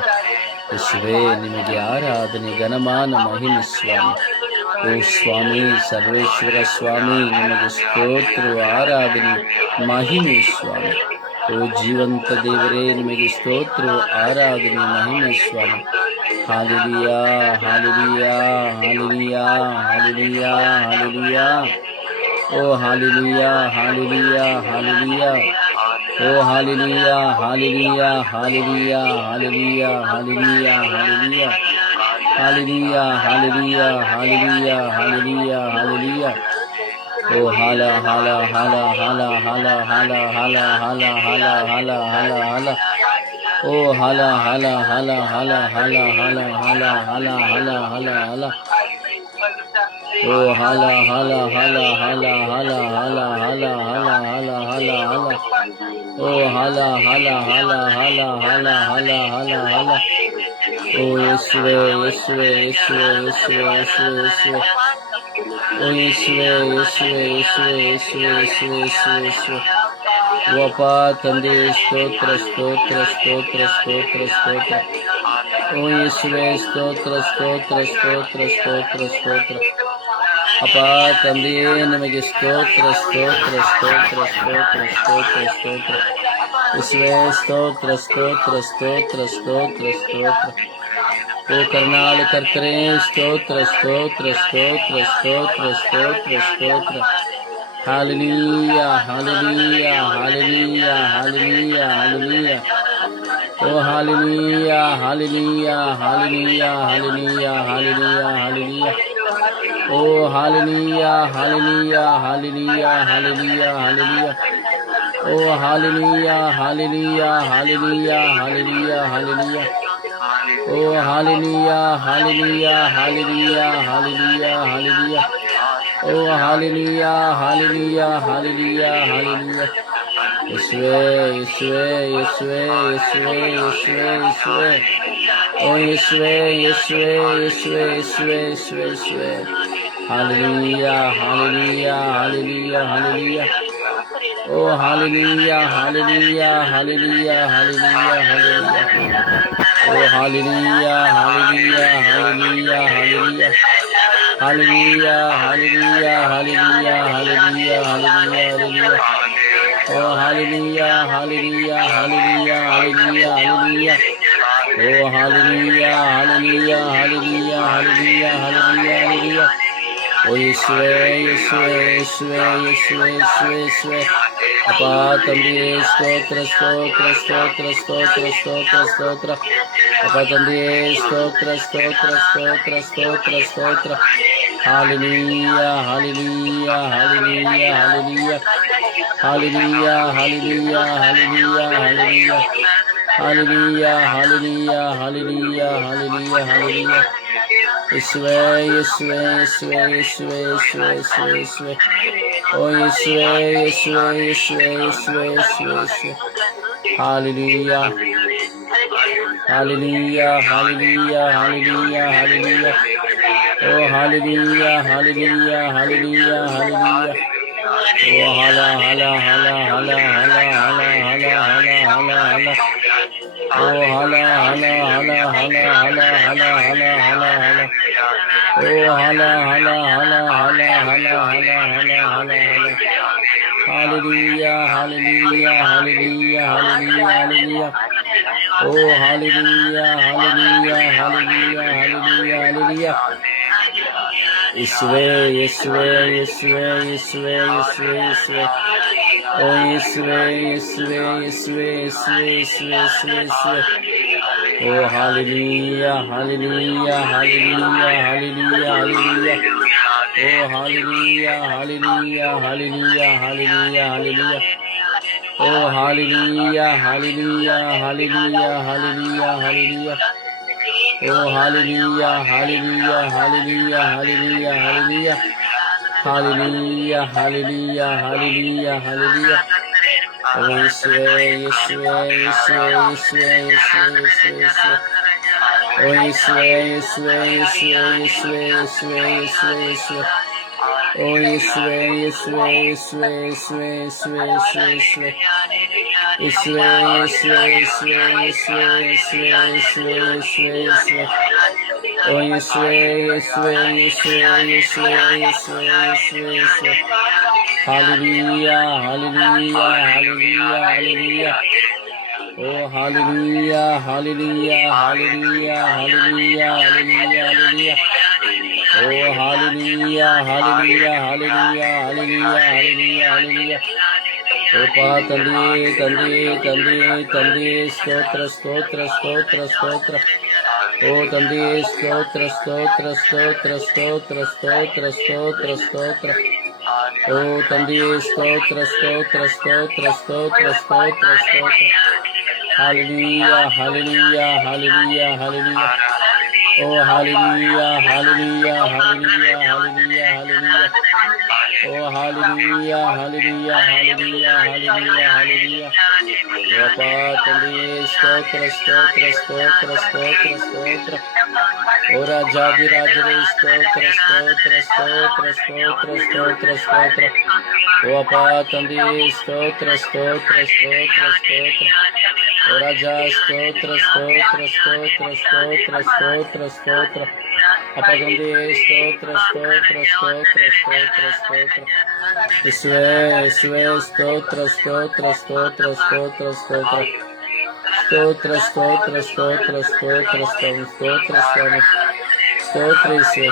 ಯೇಸುವೇ ನಿಮಗೆ ಆರಾಧನೆ ಘನಮಾನ ಮಹಿಮೆ ಸ್ವಾಮಿ. ಓ ಸ್ವಾಮಿ ಸರ್ವೇಶ್ವರ ಸ್ವಾಮಿ ನಿಮಗೆ ಸ್ತೋತ್ರ ಆರಾಧನೆ ಮಹಿಮೆ ಸ್ವಾಮಿ. ಓ ಜೀವಂತ ದೇವರೇ ನಿಮಗೆ ಸ್ತೋತ್ರ ಆರಾಧನೆ ಮಹಿಮೆ ಸ್ವಾಮಿ. Hallelujah, hallelujah, hallelujah, hallelujah, hallelujah. ಓ ಹಾಲೆಲೂಯಾ, ಹಾಲೆಲೂಯಾ, ಹಾಲೆಲೂಯಾ. ಓ hallelujah, hallelujah, hallelujah, hallelujah, hallelujah, hallelujah. Hallelujah, hallelujah, hallelujah, hallelujah, hallelujah. ಓ ಹಾಲ ಹಾಲ ಹಾಲ ಹಾಲ ಹಾಲ ಹಾಲ ಹಾಲ ಹಾಲ ಹಾಲ ಹಾಲ ಹಾಲ ಹಾಲ. ಓ ಹಾಲ ಹಾಲ ಹಾಲ ಹಾಲ ಹಾಲ ಹಾಲ ಹಾಲ ಹಾಲ ಹಾಲ ಹಾಲ ಹಾಲ. ಓ ಹಾಲ ಹಾಲ ಹಾಲ ಹಾಲ ಹಾಲ ಹಾಲ ಹಾಲ ಹಾಲ ಹಾಲ ಹಾಲ ಹಾಲ. ಓ ಹಾಲ ಹಾಲ ಹಾಲ ಹಾಲ ಹಾಲ ಹಾಲ ಹಾಲ ಹಾಲ. ಓ ಯೇಸುವೆ, ಯೇಸುವೆ, ಯೇಸುವೆ, ಯೇಸುವೆ, ಯೇಸುವೆ, ಯೇಸುವೆ. ಓ ಯೇಸುವೆ, ಯೇಸುವೆ, ಯೇಸುವೆ, ಯೇಸುವೆ, ಯೇಸುವೆ, ಯೇಸುವೆ, ಯೇಸುವೆ. ಓ ಅಪ್ಪ ತಂದೆ ಸ್ತೋತ್ರ, ಸ್ತೋತ್ರ, ಸ್ತೋತ್ರ, ಸ್ತೋತ್ರ, ಸ್ತೋತ್ರ. ಓ ಯೇಸುವೆ ಸ್ತೋತ್ರ, ಸ್ತೋತ್ರ, ಸ್ತೋತ್ರ, ಸ್ತೋತ್ರ, ಸ್ತೋತ್ರ. ಅಪ್ಪ ತಂದೆಯೇ ನಿಮಗೆ ಸ್ತೋತ್ರ, ಸ್ತೋತ್ರ, ಸ್ತೋತ್ರ, ಸ್ತೋತ್ರ, ಸ್ತೋತ್ರ, ಸ್ತೋತ್ರ. ಯೇಸುವೆ ಸ್ತೋತ್ರ, ಸ್ತೋತ್ರ, ಸ್ತೋತ್ರ, ಸ್ತೋತ್ರ, ಸ್ತೋತ್ರ. ಓ ಕರುಣಾಳು ಕರ್ತರೇ ಸ್ತೋತ್ರ, ಸ್ತೋತ್ರ, ಸ್ತೋತ್ರ, ಸ್ತೋತ್ರ, ಸ್ತೋತ್ರ, ಸ್ತೋತ್ರ. Hallelujah, hallelujah, hallelujah, hallelujah, hallelujah. Oh hallelujah, hallelujah, hallelujah, hallelujah, hallelujah, hallelujah. Oh hallelujah, hallelujah, hallelujah, hallelujah, hallelujah. Oh hallelujah, hallelujah, hallelujah, hallelujah, hallelujah. Oh hallelujah, hallelujah, hallelujah, hallelujah, hallelujah. Oh hallelujah, hallelujah, hallelujah, hallelujah. Yeswe, Yeswe, Yeswe, Yeswe, Yeswe, Yeswe. Oh Yeswe, Yeswe, Yeswe, Yeswe, Yeswe, Yeswe. Hallelujah, hallelujah, hallelujah, hallelujah. Oh hallelujah, hallelujah, hallelujah, hallelujah, hallelujah. Oh hallelujah, hallelujah, hallelujah, hallelujah. Hallelujah, hallelujah, hallelujah, hallelujah, hallelujah, hallelujah. Oh hallelujah, hallelujah, hallelujah, hallelujah, hallelujah. Oh hallelujah, hallelujah, hallelujah, hallelujah, hallelujah, hallelujah. Oh Yeshua, Yeshua, Yeshua, Yeshua, Yeshua, Yeshua. Appa ತಂದೆಯೇ ಸ್ತೋತ್ರ ಸ್ತೋತ್ರ ಸ್ತೋತ್ರ ಸ್ತೋತ್ರ ಸ್ತೋತ್ರ ಸ್ತೋತ್ರ. ಅಪ್ಪ ತಂದೆಯೇ ಸ್ತೋತ್ರ ಸ್ತೋತ್ರ ಸ್ತೋತ್ರ ಸ್ತೋತ್ರ ಸ್ತೋತ್ರ. Hallelujah, hallelujah, hallelujah, hallelujah. Hallelujah, hallelujah, hallelujah, hallelujah. Hallelujah, hallelujah, hallelujah, hallelujah, hallelujah. Yeshua, Yeshua, Yeshua, Yeshua, Yeshua, Yeshua, Yeshua. Oh Yeshua, Yeshua, Yeshua, Yeshua, Yeshua, Yeshua. Hallelujah. Hallelujah, hallelujah, hallelujah, hallelujah. Oh hallelujah, hallelujah, hallelujah, hallelujah. Oh hala, hala, hala, hala, hala, hala, hala, hala, hala, hala. Oh hala, hala, hala, hala, hala, hala, hala, hala, hala. Oh hala, hala, hala, hala, hala, hala, hala, hala, hala. Hallelujah, hallelujah, hallelujah, hallelujah, hallelujah. Oh hallelujah, hallelujah, hallelujah, hallelujah, hallelujah. Yeshua, Yeshua, Yeshua, Yeshua, Yeshua, Yeshua. Oh Yeshua, Yeshua, Yeshua, Yeshua, Yeshua, Yeshua, Yeshua. Oh hallelujah, hallelujah, hallelujah, hallelujah, hallelujah. Oh hallelujah, hallelujah, hallelujah, hallelujah, hallelujah. Oh hallelujah, hallelujah, hallelujah, hallelujah, hallelujah. Oh hallelujah, hallelujah, hallelujah, hallelujah, hallelujah. Hallelujah, hallelujah, hallelujah, hallelujah. Oh Yeshua, Yeshua, Yeshua, Yeshua, Yeshua, Yeshua, Yeshua. Oh Yeshua, Yeshua, Yeshua, Yeshua, Yeshua, Yeshua, Yeshua. Oh Yeshua, Yeshua, Yeshua, Yeshua, Yeshua, Yeshua, Yeshua. Yeshua, Yeshua, Yeshua, Yeshua, Yeshua, Yeshua, Yeshua, Yeshua. Oh Yeshua, Yeshua, Yeshua, Yeshua, Yeshua, Yeshua, Yeshua. Hallelujah, hallelujah, hallelujah, hallelujah. Oh hallelujah, hallelujah, hallelujah, hallelujah, hallelujah, hallelujah. Oh hallelujah, hallelujah, hallelujah, hallelujah, hallelujah, hallelujah. Opa ತಂದೆಯೇ ತಂದೆಯೇ ತಂದೆಯೇ ತಂದೆಯೇ ಸ್ತೋತ್ರ ಸ್ತೋತ್ರ ಸ್ತೋತ್ರ ಸ್ತೋತ್ರ. ಓ ತಂದೆಯೇ ಸ್ತೋತ್ರ ಸ್ತೋತ್ರ ಸ್ತೋತ್ರ ಸ್ತೋತ್ರ ಸ್ತೋತ್ರ ಸ್ತೋತ್ರ ಸ್ತೋತ್ರ. ಓ ತಂದೆಯೇ ಸ್ತೋತ್ರ ಸ್ತೋತ್ರ ಸ್ತೋತ್ರ ಸ್ತೋತ್ರ ಸ್ತೋತ್ರ ಸ್ತೋತ್ರ. Hallelujah, hallelujah, hallelujah, hallelujah. Oh hallelujah, hallelujah, hallelujah, hallelujah, hallelujah. Oh hallelujah, hallelujah, hallelujah, hallelujah, hallelujah. Opa ತಂದೆಯೇ ಸ್ತೋತ್ರ ಸ್ತೋತ್ರ ಸ್ತೋತ್ರ ಸ್ತೋತ್ರ ಸ್ತೋತ್ರ. ಓ ರಾಜಾದಿರಾಜರೇ ಸ್ತೋತ್ರ ಸ್ತೋತ್ರ ಸ್ತೋತ್ರ ಸ್ತೋತ್ರ ಸ್ತೋತ್ರ ಸ್ತೋತ್ರ. ಓ ಅಪ್ಪ ತಂದೆಯೇ ಸ್ತೋತ್ರ ಸ್ತೋತ್ರ ಸ್ತೋತ್ರ ಸ್ತೋತ್ರ. ಓ ರಾಜ ಸ್ತೋತ್ರ ಸ್ತೋತ್ರ ಸ್ತೋತ್ರ ಸ್ತೋತ್ರ ಸ್ತೋತ್ರ ಸ್ತೋತ್ರ. ಅಪ್ಪ ತಂದೆಯೇ ಸ್ತೋತ್ರ ಸ್ತೋತ್ರ ಸ್ತೋತ್ರ ಸ್ತೋತ್ರ ಸ್ತೋತ್ರ. ಯೇಸುವೇ ಯೇಸುವೇ ಸ್ತೋತ್ರ ಸ್ತೋತ್ರ ಸ್ತೋತ್ರ ಸ್ತೋತ್ರ ಸ್ತೋತ್ರ. ಸ್ತೋತ್ರ ಸ್ತೋತ್ರ ಸ್ತೋತ್ರ ಸ್ತೋತ್ರ ಸ್ವಾಮಿ ಸ್ತೋತ್ರ ಸ್ವಾಮಿ ಸ್ತೋತ್ರ ಯೇಸುವೇ.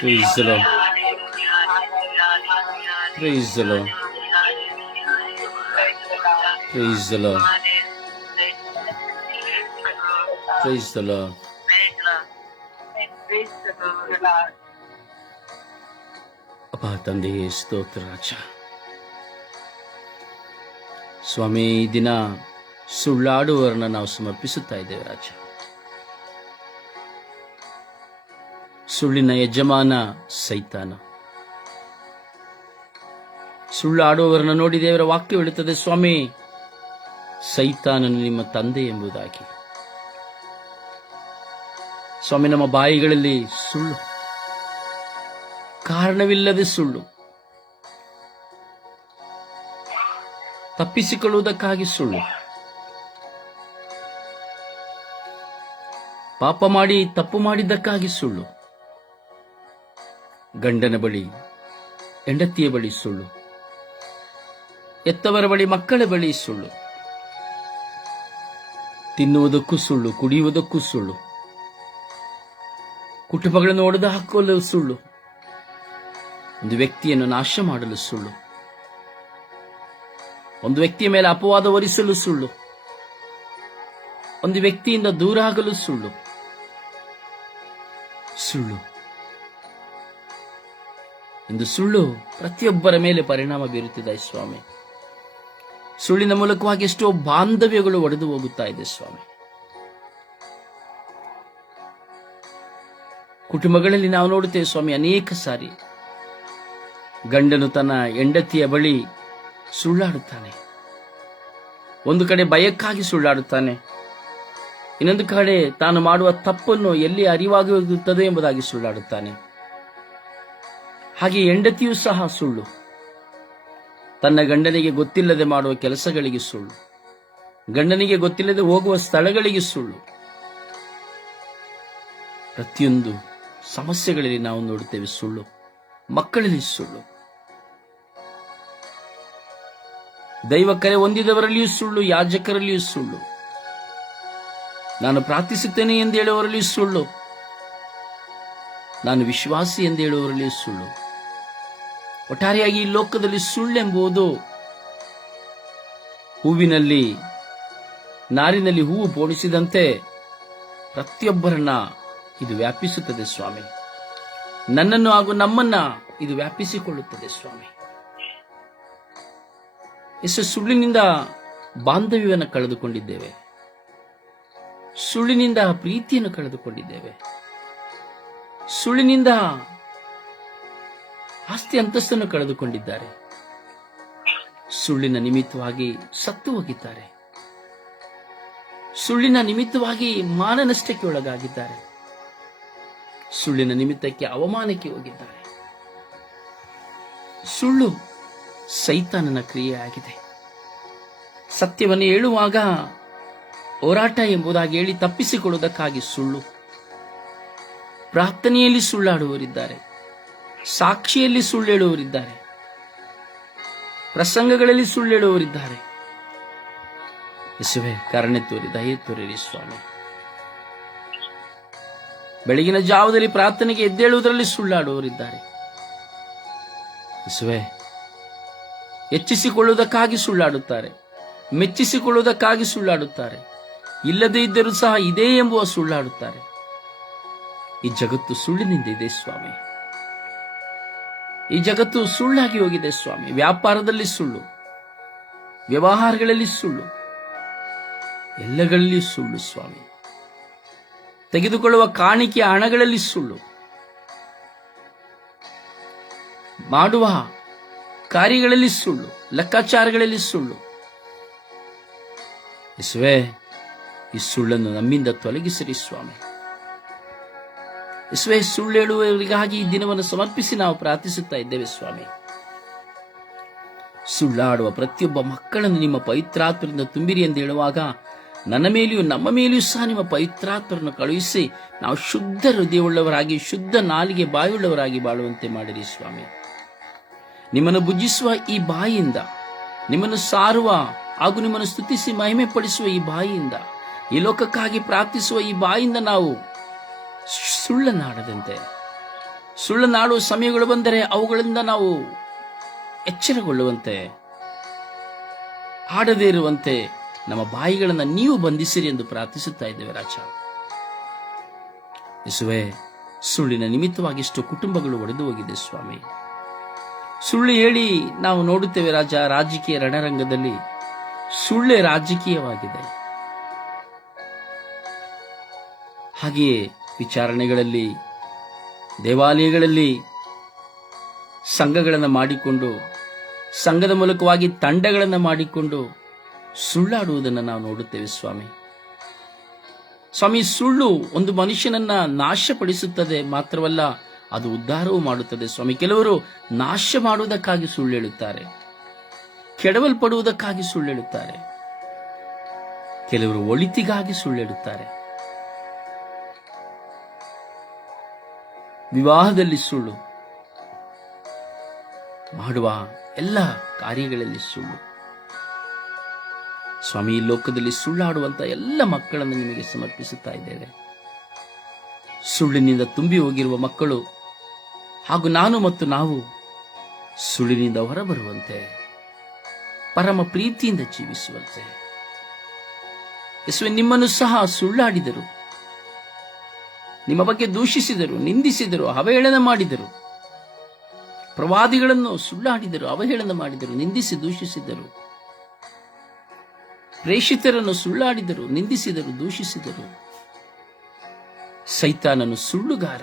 Praise the Lord. Praise the Lord. Praise the Lord. Praise the Lord. ಅಪ್ಪ ತಂದೆಯೇ ಸ್ತೋತ್ರ ರಾಜ. ಸ್ವಾಮಿ, ಈ ದಿನ ಸುಳ್ಳಾಡುವವರನ್ನ ನಾವು ಸಮರ್ಪಿಸುತ್ತಾ ಇದ್ದೇವೆ ರಾಜ. ಸುಳ್ಳಿನ ಯಜಮಾನ ಸೈತಾನ. ಸುಳ್ಳಾಡುವವರನ್ನ ನೋಡಿ ದೇವರ ವಾಕ್ಯ ಹೇಳುತ್ತದೆ, ಸ್ವಾಮಿ, ಸೈತಾನನು ನಿಮ್ಮ ತಂದೆ ಎಂಬುದಾಗಿ. ಸ್ವಾಮಿ, ನಮ್ಮ ಬಾಯಿಗಳಲ್ಲಿ ಸುಳ್ಳು, ಕಾರಣವಿಲ್ಲದೆ ಸುಳ್ಳು, ತಪ್ಪಿಸಿಕೊಳ್ಳುವುದಕ್ಕಾಗಿ ಸುಳ್ಳು, ಪಾಪ ಮಾಡಿ ತಪ್ಪು ಮಾಡಿದ್ದಕ್ಕಾಗಿ ಸುಳ್ಳು, ಗಂಡನ ಬಳಿ ಹೆಂಡತಿಯ ಬಳಿ ಸುಳ್ಳು, ಎತ್ತವರ ಬಳಿ ಮಕ್ಕಳ ಬಳಿ ಸುಳ್ಳು, ತಿನ್ನುವುದಕ್ಕೂ ಸುಳ್ಳು, ಕುಡಿಯುವುದಕ್ಕೂ ಸುಳ್ಳು, ಕುಟುಂಬಗಳನ್ನು ಒಡೆದು ಹಾಕಲು ಸುಳ್ಳು, ಒಂದು ವ್ಯಕ್ತಿಯನ್ನು ನಾಶ ಮಾಡಲು ಸುಳ್ಳು, ಒಂದು ವ್ಯಕ್ತಿಯ ಮೇಲೆ ಅಪವಾದ ಹೊರಿಸಲು ಸುಳ್ಳು, ಒಂದು ವ್ಯಕ್ತಿಯಿಂದ ದೂರ ಆಗಲು ಸುಳ್ಳು. ಸುಳ್ಳು ಇಂದು ಸುಳ್ಳು ಪ್ರತಿಯೊಬ್ಬರ ಮೇಲೆ ಪರಿಣಾಮ ಬೀರುತ್ತಿದೆ ಸ್ವಾಮಿ. ಸುಳ್ಳಿನ ಮೂಲಕವಾಗಿ ಎಷ್ಟೋ ಬಾಂಧವ್ಯಗಳು ಒಡೆದು ಹೋಗುತ್ತಾ ಇದೆ ಸ್ವಾಮಿ. ಕುಟುಂಬಗಳಲ್ಲಿ ನಾವು ನೋಡುತ್ತೇವೆ ಸ್ವಾಮಿ, ಅನೇಕ ಸಾರಿ ಗಂಡನು ತನ್ನ ಹೆಂಡತಿಯ ಬಳಿ ಸುಳ್ಳಾಡುತ್ತಾನೆ. ಒಂದು ಕಡೆ ಭಯಕ್ಕಾಗಿ ಸುಳ್ಳಾಡುತ್ತಾನೆ, ಇನ್ನೊಂದು ಕಡೆ ತಾನು ಮಾಡುವ ತಪ್ಪನ್ನು ಎಲ್ಲಿ ಅರಿವಾಗಿ ಹೋಗುತ್ತದೆ ಎಂಬುದಾಗಿ ಸುಳ್ಳಾಡುತ್ತಾನೆ. ಹಾಗೆ ಹೆಂಡತಿಯೂ ಸಹ ಸುಳ್ಳು, ತನ್ನ ಗಂಡನಿಗೆ ಗೊತ್ತಿಲ್ಲದೆ ಮಾಡುವ ಕೆಲಸಗಳಿಗೆ ಸುಳ್ಳು, ಗಂಡನಿಗೆ ಗೊತ್ತಿಲ್ಲದೆ ಹೋಗುವ ಸ್ಥಳಗಳಿಗೆ ಸುಳ್ಳು. ಪ್ರತಿಯೊಂದು ಸಮಸ್ಯೆಗಳಲ್ಲಿ ನಾವು ನೋಡುತ್ತೇವೆ ಸುಳ್ಳು. ಮಕ್ಕಳಲ್ಲಿ ಸುಳ್ಳು, ದೈವ ಕರೆ ಹೊಂದಿದವರಲ್ಲಿಯೂ ಸುಳ್ಳು, ಯಾಜಕರಲ್ಲಿಯೂ ಸುಳ್ಳು, ನಾನು ಪ್ರಾರ್ಥಿಸುತ್ತೇನೆ ಎಂದು ಹೇಳುವವರಲ್ಲಿಯೂ ಸುಳ್ಳು, ನಾನು ವಿಶ್ವಾಸಿ ಎಂದು ಹೇಳುವವರಲ್ಲಿಯೂ ಸುಳ್ಳು. ಒಟ್ಟಾರೆಯಾಗಿ ಈ ಲೋಕದಲ್ಲಿ ಸುಳ್ಳೆಂಬುದು ಹೂವಿನಲ್ಲಿ ನಾರಿನಲ್ಲಿ ಹೂವು ಪೋಣಿಸಿದಂತೆ ಪ್ರತಿಯೊಬ್ಬರನ್ನ ಇದು ವ್ಯಾಪಿಸುತ್ತದೆ ಸ್ವಾಮಿ. ನನ್ನನ್ನು ಹಾಗೂ ನಮ್ಮನ್ನ ಇದು ವ್ಯಾಪಿಸಿಕೊಳ್ಳುತ್ತದೆ ಸ್ವಾಮಿ. ಎಷ್ಟು ಸುಳ್ಳಿನಿಂದ ಬಾಂಧವ್ಯವನ್ನು ಕಳೆದುಕೊಂಡಿದ್ದೇವೆ, ಸುಳ್ಳಿನಿಂದ ಪ್ರೀತಿಯನ್ನು ಕಳೆದುಕೊಂಡಿದ್ದೇವೆ, ಸುಳ್ಳಿನಿಂದ ಆಸ್ತಿ ಅಂತಸ್ತನ್ನು ಕಳೆದುಕೊಂಡಿದ್ದಾರೆ, ಸುಳ್ಳಿನ ನಿಮಿತ್ತವಾಗಿ ಸತ್ತು ಹೋಗಿದ್ದಾರೆ, ಸುಳ್ಳಿನ ನಿಮಿತ್ತವಾಗಿ ಮಾನನಷ್ಟಕ್ಕೆ ಒಳಗಾಗಿದ್ದಾರೆ, ಸುಳ್ಳಿನ ನಿಮಿತ್ತಕ್ಕೆ ಅವಮಾನಕ್ಕೆ ಹೋಗಿದ್ದಾರೆ. ಸುಳ್ಳು ಸೈತಾನನ ಕ್ರಿಯೆಯಾಗಿದೆ. ಸತ್ಯವನ್ನು ಹೇಳುವಾಗ ಹೋರಾಟ ಎಂಬುದಾಗಿ ಹೇಳಿ ತಪ್ಪಿಸಿಕೊಳ್ಳುವುದಕ್ಕಾಗಿ ಸುಳ್ಳು. ಪ್ರಾರ್ಥನೆಯಲ್ಲಿ ಸುಳ್ಳಾಡುವವರಿದ್ದಾರೆ, ಸಾಕ್ಷಿಯಲ್ಲಿ ಸುಳ್ಳು ಹೇಳುವವರಿದ್ದಾರೆ, ಪ್ರಸಂಗಗಳಲ್ಲಿ ಸುಳ್ಳು ಹೇಳುವವರಿದ್ದಾರೆ. ಯೇಸುವೇ, ಕರುಣೆ ತೋರಿ, ದಯೆ ತೋರಿರಿ ಸ್ವಾಮಿ. ಬೆಳಗಿನ ಜಾವದಲ್ಲಿ ಪ್ರಾರ್ಥನೆಗೆ ಎದ್ದೇಳುವುದರಲ್ಲಿ ಸುಳ್ಳಾಡುವವರಿದ್ದಾರೆ. ಯೇಸುವೇ, ಹೆಚ್ಚಿಸಿಕೊಳ್ಳುವುದಕ್ಕಾಗಿ ಸುಳ್ಳಾಡುತ್ತಾರೆ, ಮೆಚ್ಚಿಸಿಕೊಳ್ಳುವುದಕ್ಕಾಗಿ ಸುಳ್ಳಾಡುತ್ತಾರೆ, ಇಲ್ಲದೇ ಇದ್ದರೂ ಸಹ ಇದೇ ಎಂಬುವ ಸುಳ್ಳಾಡುತ್ತಾರೆ. ಈ ಜಗತ್ತು ಸುಳ್ಳಿನಿಂದ ಇದೆ ಸ್ವಾಮಿ. ಈ ಜಗತ್ತು ಸುಳ್ಳಾಗಿ ಹೋಗಿದೆ ಸ್ವಾಮಿ. ವ್ಯಾಪಾರದಲ್ಲಿ ಸುಳ್ಳು, ವ್ಯವಹಾರಗಳಲ್ಲಿ ಸುಳ್ಳು, ಎಲ್ಲಗಳಲ್ಲಿ ಸುಳ್ಳು ಸ್ವಾಮಿ. ತೆಗೆದುಕೊಳ್ಳುವ ಕಾಣಿಕೆಯ ಹಣಗಳಲ್ಲಿ ಸುಳ್ಳು, ಮಾಡುವ ಕಾರ್ಯಗಳಲ್ಲಿ ಸುಳ್ಳು, ಲೆಕ್ಕಾಚಾರಗಳಲ್ಲಿ ಸುಳ್ಳು. ಯೇಸುವೇ, ಈ ಸುಳ್ಳನ್ನು ನಮ್ಮಿಂದ ತೊಲಗಿಸಿರಿ ಸ್ವಾಮಿ. ಯೇಸುವೇ, ಸುಳ್ಳು ಹೇಳುವವರಿಗಾಗಿ ಈ ದಿನವನ್ನು ಸಮರ್ಪಿಸಿ ನಾವು ಪ್ರಾರ್ಥಿಸುತ್ತಾ ಇದ್ದೇವೆ ಸ್ವಾಮಿ. ಸುಳ್ಳಾಡುವ ಪ್ರತಿಯೊಬ್ಬ ಮಕ್ಕಳನ್ನು ನಿಮ್ಮ ಪವಿತ್ರಾತ್ಮರಿಂದ ತುಂಬಿರಿ ಎಂದು ಹೇಳುವಾಗ ನನ್ನ ಮೇಲೆಯೂ ನಮ್ಮ ಮೇಲೆಯೂ ಸಹ ನಿಮ್ಮ ಪವಿತ್ರಾತ್ಮರನ್ನು ಕಳುಹಿಸಿ ನಾವು ಶುದ್ಧ ಹೃದಯವುಳ್ಳವರಾಗಿ, ಶುದ್ಧ ನಾಲಿಗೆ ಬಾಯುಳ್ಳವರಾಗಿ ಬಾಳುವಂತೆ ಮಾಡಿರಿ ಸ್ವಾಮಿ. ನಿಮ್ಮನ್ನು ಭುಜಿಸುವ ಈ ಬಾಯಿಯಿಂದ, ನಿಮ್ಮನ್ನು ಸಾರುವ ಹಾಗೂ ನಿಮ್ಮನ್ನು ಸ್ತುತಿಸಿ ಮಹಿಮೆ ಪಡಿಸುವ ಈ ಬಾಯಿಯಿಂದ, ಈ ಲೋಕಕ್ಕಾಗಿ ಪ್ರಾರ್ಥಿಸುವ ಈ ಬಾಯಿಂದ ನಾವು ಸುಳ್ಳನ್ನಾಡದಂತೆ, ಸುಳ್ಳನ್ನಾಡುವ ಸಮಯಗಳು ಬಂದರೆ ಅವುಗಳಿಂದ ನಾವು ಎಚ್ಚರಗೊಳ್ಳುವಂತೆ, ಆಡದೇ ಇರುವಂತೆ ನಮ್ಮ ಬಾಯಿಗಳನ್ನು ನೀವು ಬಂಧಿಸಿರಿ ಎಂದು ಪ್ರಾರ್ಥಿಸುತ್ತಾ ಇದ್ದೇವೆ ರಾಜ. ಯೇಸುವೇ, ಸುಳ್ಳಿನ ನಿಮಿತ್ತವಾಗಿ ಎಷ್ಟು ಕುಟುಂಬಗಳು ಒಡೆದು ಹೋಗಿದೆ ಸ್ವಾಮಿ. ಸುಳ್ಳು ಹೇಳಿ ನಾವು ನೋಡುತ್ತೇವೆ ರಾಜ, ರಾಜಕೀಯ ರಣರಂಗದಲ್ಲಿ ಸುಳ್ಳೇ ರಾಜಕೀಯವಾಗಿದೆ. ಹಾಗೆಯೇ ವಿಚಾರಣೆಗಳಲ್ಲಿ, ದೇವಾಲಯಗಳಲ್ಲಿ ಸಂಘಗಳನ್ನು ಮಾಡಿಕೊಂಡು, ಸಂಘದ ಮೂಲಕವಾಗಿ ತಂಡಗಳನ್ನು ಮಾಡಿಕೊಂಡು ಸುಳ್ಳಾಡುವುದನ್ನು ನಾವು ನೋಡುತ್ತೇವೆ ಸ್ವಾಮಿ. ಸ್ವಾಮಿ, ಸುಳ್ಳು ಒಂದು ಮನುಷ್ಯನನ್ನ ನಾಶಪಡಿಸುತ್ತದೆ ಮಾತ್ರವಲ್ಲ, ಅದು ಉದ್ಧಾರವೂ ಮಾಡುತ್ತದೆ ಸ್ವಾಮಿ. ಕೆಲವರು ನಾಶ ಮಾಡುವುದಕ್ಕಾಗಿ ಸುಳ್ಳು ಹೇಳುತ್ತಾರೆ, ಕೆಡವಲ್ಪಡುವುದಕ್ಕಾಗಿ ಸುಳ್ಳು ಹೇಳುತ್ತಾರೆ, ಕೆಲವರು ಒಳಿತಿಗಾಗಿ ಸುಳ್ಳು ಹೇಳುತ್ತಾರೆ. ವಿವಾಹದಲ್ಲಿ ಸುಳ್ಳು, ಮಾಡುವ ಎಲ್ಲ ಕಾರ್ಯಗಳಲ್ಲಿ ಸುಳ್ಳು. ಸ್ವಾಮಿ, ಈ ಲೋಕದಲ್ಲಿ ಸುಳ್ಳಾಡುವಂತ ಎಲ್ಲ ಮಕ್ಕಳನ್ನು ನಿಮಗೆ ಸಮರ್ಪಿಸುತ್ತಾ ಇದ್ದೇವೆ. ಸುಳ್ಳಿನಿಂದ ತುಂಬಿ ಹೋಗಿರುವ ಮಕ್ಕಳು ಹಾಗೂ ನಾನು ಮತ್ತು ನಾವು ಸುಳ್ಳಿನಿಂದ ಹೊರಬರುವಂತೆ, ಪರಮ ಪ್ರೀತಿಯಿಂದ ಜೀವಿಸುವಂತೆ. ಯೇಸುವೆ, ನಿಮ್ಮನ್ನು ಸಹ ಸುಳ್ಳಾಡಿದರು, ನಿಮ್ಮ ಬಗ್ಗೆ ದೂಷಿಸಿದರು, ನಿಂದಿಸಿದರು, ಅವಹೇಳನ ಮಾಡಿದರು. ಪ್ರವಾದಿಗಳನ್ನು ಸುಳ್ಳಾಡಿದರು, ಅವಹೇಳನ ಮಾಡಿದರು, ನಿಂದಿಸಿ ದೂಷಿಸಿದರು. ಪ್ರೇಷಿತರನ್ನು ಸುಳ್ಳಾಡಿದರು, ನಿಂದಿಸಿದರು, ದೂಷಿಸಿದರು. ಸೈತಾನನು ಸುಳ್ಳುಗಾರ.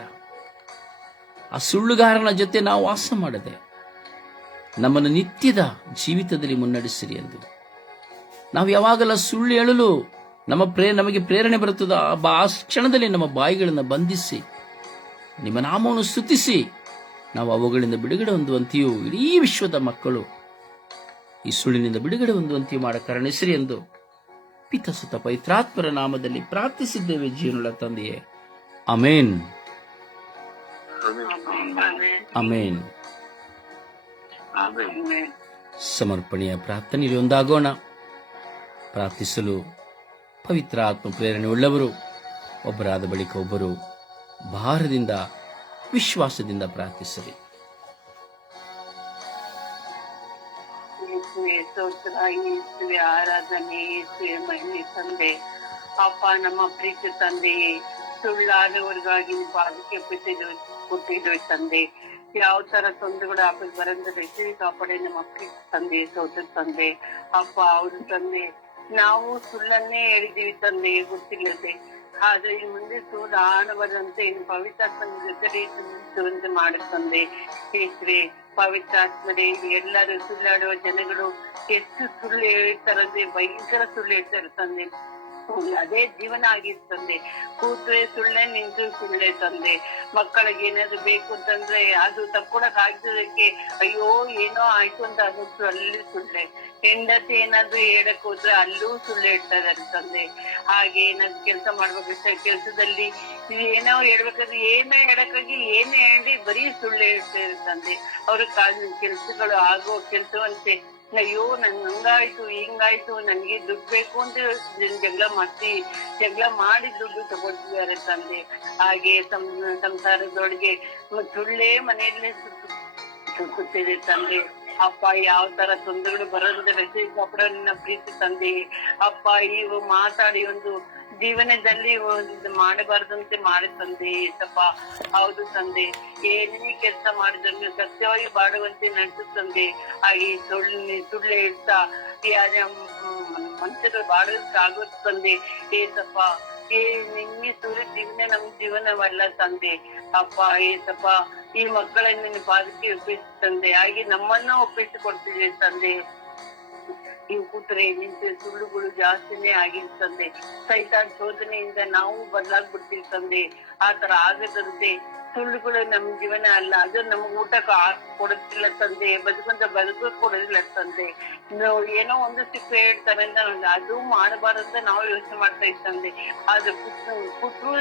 ಆ ಸುಳ್ಳುಗಾರನ ಜೊತೆ ನಾವು ವಾಸ ಮಾಡದೆ ನಮ್ಮನ್ನು ನಿತ್ಯದ ಜೀವಿತದಲ್ಲಿ ಮುನ್ನಡೆಸಿರಿ ಎಂದು ನಾವು ಯಾವಾಗಲ ಸುಳ್ಳು ಹೇಳಲು ನಮಗೆ ಪ್ರೇರಣೆ ಬರುತ್ತದೋ ಆ ಕ್ಷಣದಲ್ಲಿ ನಮ್ಮ ಬಾಯಿಗಳನ್ನು ಬಂಧಿಸಿ ನಿಮ್ಮ ನಾಮವನ್ನು ಸ್ತುತಿಸಿ ನಾವು ಅವುಗಳಿಂದ ಬಿಡುಗಡೆ ಹೊಂದುವಂತೆಯೂ ಇಡೀ ವಿಶ್ವದ ಮಕ್ಕಳು ಈ ಸುಳ್ಳಿನಿಂದ ಬಿಡುಗಡೆ ಹೊಂದುವಂತೆಯೂ ಮಾಡ ಕರುಣಿಸಿರಿ ಎಂದು ಪಿತಸುತ ಪವಿತ್ರಾತ್ಮರ ನಾಮದಲ್ಲಿ ಪ್ರಾರ್ಥಿಸಿದ್ದೇವೆ ಜೀವನುಳ್ಳ ತಂದೆಯೇ. Amen, amen. ಸಮರ್ಪಣೆಯ ಪ್ರಾರ್ಥನೆಯಲ್ಲಿ ಒಂದಾಗೋಣ. ಪ್ರಾರ್ಥಿಸಲು ಪವಿತ್ರ ಆತ್ಮ ಪ್ರೇರಣೆ ಉಳ್ಳವರು ಒಬ್ಬರಾದ ಬಳಿಕ ಒಬ್ಬರು ಭಾರದಿಂದ ವಿಶ್ವಾಸದಿಂದ ಪ್ರಾರ್ಥಿಸಲಿ. ಆರಾಧನೆ ಯೇಸುವೆ, ಮಹಿಮೆ ತಂದೆ. ಅಪ್ಪ, ನಮ್ಮ ಪ್ರೀತಿ ತಂದೆಯೇ, ಸುಳ್ಳಾದವರಿಗಾಗಿ ಬಾಧಿಕೆ ಕೊಟ್ಟಿದ್ದು ತಂದೆ. ಯಾವ ತರ ತೊಂದರೆಗಳು ಹಾಕಿ ಬರಂದ್ರೆ ರಕ್ಷಣೆ ಕಾಪಾಡಿ ನಮ್ಮ ಪ್ರೀತಿ ತಂದೆ, ಸೋದರ ತಂದೆ. ಅಪ್ಪ, ಹೌದು ತಂದೆ, ನಾವು ಸುಳ್ಳನ್ನೇ ಹೇಳಿದೀವಿ ತಂದೆ, ಗೊತ್ತಿಲ್ಲದೆ. ಆದ್ರೆ ಈ ಮುಂದೆ ಸುಳ್ಳು ಆಡಬಾರದಂತೆ ಇನ್ನು ಪವಿತ್ರಾತ್ಮನ ಜೊತೆ ಮಾಡಿ ತಂದೆ. ಯೇಸುವೆ, ಪವಿತ್ರಾತ್ಮರೇ, ಎಲ್ಲರೂ ಸುಳ್ಳಾಡುವ ಜನಗಳು ಎಷ್ಟು ಸುಳ್ಳು ಹೇಳ್ತಾರಂದ್ರೆ ಭಯಂಕರ ಸುಳ್ಳು ಹೇಳ್ತಾರೆ ತಂದೆ. ಅದೇ ಜೀವನ ಆಗಿರ್ತಂದೆ. ಕೂತ್ರೆ ಸುಳ್ಳೆ, ನಿಂತು ಸುಳ್ಳೆ ತಂದೆ. ಮಕ್ಕಳಿಗೆ ಏನಾದ್ರು ಬೇಕು ಅಂತಂದ್ರೆ ಅದು ತಕ್ಕೊಳಕ್ ಆಗ್ತದಕ್ಕೆ ಅಯ್ಯೋ ಏನೋ ಆಯ್ತು ಅಂತ ಅನ್ನಿಸ್ತು, ಅಲ್ಲಿ ಸುಳ್ಳೆ. ಹೆಂಡತಿ ಏನಾದ್ರು ಹೇಳಕ್ ಹೋದ್ರೆ ಅಲ್ಲೂ ಸುಳ್ಳು ಹೇಳ್ತಾರೆ ತಂದೆ. ಹಾಗೆ ಏನಾದ್ರು ಕೆಲಸ ಮಾಡ್ಬೇಕು, ಕೆಲ್ಸದಲ್ಲಿ ಏನೋ ಹೇಳ್ಬೇಕಾದ್ರೆ ಏನೋ ಹೇಳಕ್ಕಾಗಿ ಏನೇ ಹೇಳಿ ಬರೀ ಸುಳ್ಳು ಹೇಳ್ತಾರೆ ತಂದೆ. ಅವ್ರ ಕೆಲ್ಸಗಳು ಆಗೋ ಕೆಲ್ಸವಂತೆ ಅಯ್ಯೋ ನನ್ ಹಂಗಾಯ್ತು ಹಿಂಗಾಯ್ತು, ನನ್ಗೆ ದುಡ್ಡು ಬೇಕು ಅಂತ ಜಗಳ ಮಾಡಿ ದುಡ್ಡು ತಗೊಳ್ತಿದ್ದಾರೆ ತಂದೆ. ಹಾಗೆ ಸಂಸಾರದೊಳಗೆ ಸುಳ್ಳೇ ಮನೆಯಲ್ಲೇ ಸುತ್ತಿದೆ ತಂದೆ. ಅಪ್ಪ, ಯಾವ ತರ ತೊಂದರೆಗಳು ಬರೋದ್ರೆ ರಜೆ ಕಾಪಾಡೋ ನಿನ್ನ ಪ್ರೀತಿ ತಂದೆ. ಅಪ್ಪ, ಇವು ಮಾತಾಡಿ ಒಂದು ಜೀವನದಲ್ಲಿ ಒಂದು ಮಾಡಬಾರದಂತೆ ಮಾಡಿ ತಂದೆ ಏಸಪ್ಪ. ಹೌದು ತಂದೆ, ಏನೇ ಕೆಲಸ ಮಾಡಿದ್ರು ಸತ್ಯವಾಗಿ ಬಾಡುವಂತೆ ನಡೆಸು ತಂದೆ. ಹಾಗೆ ಸುಳ್ಳು ಹೇಳ್ತಾ ಮನುಷ್ಯರು ಬಾಳೋದಕ್ಕಾಗೋದು ತಂದೆ ಏಸಪ್ಪ. ನಿನ್ನೆ ಸೂರ್ಯ ಜೀವನ ನಮ್ ಜೀವನವಲ್ಲ ತಂದೆ ಅಪ್ಪ ಏಸಪ್ಪ. ಈ ಮಕ್ಕಳನ್ನು ನಿನ್ನ ಪಾದಕ್ಕೆ ಒಪ್ಪಿಸು ತಂದೆ. ಹಾಗೆ ನಮ್ಮನ್ನ ಒಪ್ಪಿಸಿಕೊಡ್ತಿದೆ ತಂದೆ. ನೀವು ಕೂತ್ರೆ ನಿಂತ ಸುಳ್ಳುಗಳು ಜಾಸ್ತಿನೇ ಆಗಿರ್ ತಂದೆ. ಸೈತಾನ್ ಶೋಧನೆಯಿಂದ ನಾವು ಬದಲಾಗ್ಬಿಡ್ತೀವಿ ತಂದೆ. ಆತರ ಆಗದಂತೆ ಸುಳ್ಳುಗಳು ನಮ್ ಜೀವನ ಅಲ್ಲ, ಅದು ನಮ್ಗೆ ಊಟ ಕೊಡುತ್ತಿಲ್ಲ ತಂದೆ, ಬದುಕಂತ ಬದುಕ ಕೊಡೋದಿಲ್ಲ ತಂದೆ. ಏನೋ ಒಂದು ಸಿಕ್ಕ ಹೇಳ್ತಾರೆ ಅಂತ ಅದು ಮಾಡಬಾರಂತ ನಾವು ಯೋಚನೆ ಮಾಡ್ತಾ ಇತ್ತಂದೆ. ಆದ್ರೆ ಕುಟ್ರು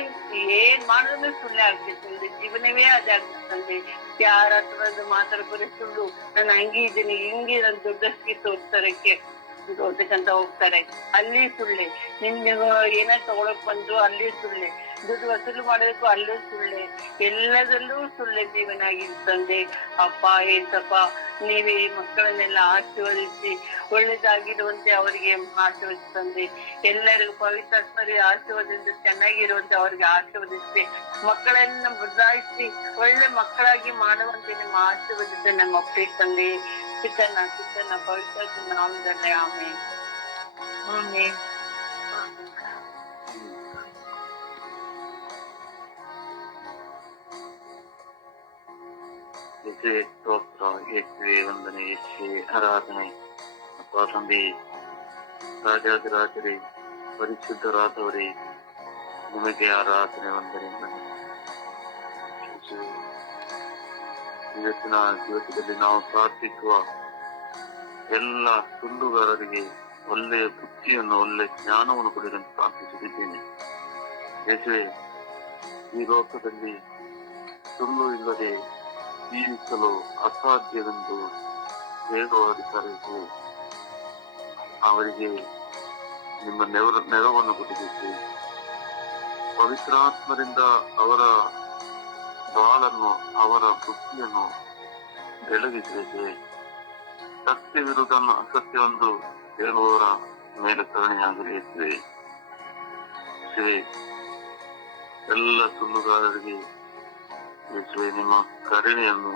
ಏನ್ ಮಾಡಿದ್ರೆ ಸುಳ್ಳೆ ಆಗ್ತಿತ್ತಂದೆ, ಜೀವನವೇ ಅದೇ ಆಗ್ತಿತ್ತಂದೆ. ಯಾರ ಹತ್ರ ಮಾತಾಡ್ತಾರೆ ಸುಳ್ಳು, ನಾನು ಹಂಗಿದ್ದೀನಿ ಹಿಂಗೆ ನನ್ ದೊಡ್ಡಸ್ಗೆ ತೋರ್ಸರಕ್ಕೆ ಓದಕ್ಕಂತ ಹೋಗ್ತಾರೆ, ಅಲ್ಲಿ ಸುಳ್ಳೆ. ನಿಮ್ಗೆ ಏನ ತಗೊಳಕ್ ಬಂದ್ರು ಅಲ್ಲಿ ಸುಳ್ಳೆ, ದುಡ್ಡು ವಸೂಲು ಮಾಡೋದಕ್ಕೂ ಅಲ್ಲೂ ಸುಳ್ಳೆ, ಎಲ್ಲದಲ್ಲೂ ಸುಳ್ಳೆ ಜೀವನ ಆಗಿರ್ತಂದೆ. ಅಪ್ಪ ಏಸಪ್ಪ, ನೀವೇ ಮಕ್ಕಳನ್ನೆಲ್ಲ ಆಶೀರ್ವದಿಸಿ ಒಳ್ಳೇದಾಗಿರುವಂತೆ ಅವರಿಗೆ ಆಶೀರ್ವದಿಸ್ತಂದೆ. ಎಲ್ಲರಿಗೂ ಪವಿತ್ರಾತ್ಮರಿ ಆಶೀರ್ವಾದದಿಂದ ಚೆನ್ನಾಗಿರುವಂತೆ ಅವ್ರಿಗೆ ಆಶೀರ್ವದಿಸಿ ಮಕ್ಕಳನ್ನ ಬದಲಾಯಿಸಿ ಒಳ್ಳೆ ಮಕ್ಕಳಾಗಿ ಮಾಡುವಂತೆ ನಿಮ್ಮ ಆಶೀರ್ವದಿಸಿ ನಮ್ಮ ಒಪ್ಪಿಸ್ತಂದೆ. ಚಿಕ್ಕನ್ನ ಪವಿತ್ರ ನಾಮದಲ್ಲಿ ಆಮೇಲೆ ಆಮೇಲೆ. ಯೇಸುವೆ ಸ್ತೋತ್ರ, ಯೇಸುವೆ ವಂದನೆ, ಯೇಸುವೆ ಆರಾಧನೆ. ಅಪ್ಪ ತಂದೆ, ರಾಜಾದಿರಾಜರೇ, ಪರಿಶುದ್ಧರಾದವರೇ, ನಿಮಗೆ ಆರಾಧನೆ ವಂದನೆ. ಇವತ್ತಿನ ದಿವಸದಲ್ಲಿ ನಾವು ಪ್ರಾರ್ಥಿಸುವ ಎಲ್ಲ ಸುಳ್ಳುಗಾರರಿಗೆ ಒಳ್ಳೆಯ ಬುದ್ಧಿಯನ್ನು, ಒಳ್ಳೆಯ ಜ್ಞಾನವನ್ನು ಕೊಡುವಂತೆ ಪ್ರಾರ್ಥಿಸುತ್ತಿದ್ದೇನೆ. ಯೇಸುವೆ, ಈ ಲೋಕದಲ್ಲಿ ಸುಳ್ಳು ಇಲ್ಲದೆ ಜೀವಿಸಲು ಅಸಾಧ್ಯವೆಂದು ಹೇಳುವವರಿದ್ದಾರೆ. ಅವರಿಗೆ ನಿಮ್ಮ ನೆರವನ್ನು ಕೊಡಬೇಕು. ಪವಿತ್ರಾತ್ಮರಿಂದ ಅವರ ಬಾಳನ್ನು, ಅವರ ಬುದ್ಧಿಯನ್ನು ಬೆಳಗಿಸಬೇಕು. ಸತ್ಯವಿರುವುದನ್ನು ಅಸತ್ಯವೆಂದು ಹೇಳುವವರ ಮೇಲೆ ಕರುಣೆಯಾಗಲಿದೆ. ಎಲ್ಲ ಸುಳ್ಳುಗಾರರಿಗೆ ಯೇಸುವೆ ನಿಮ್ಮ ಕರುಣೆಯನ್ನು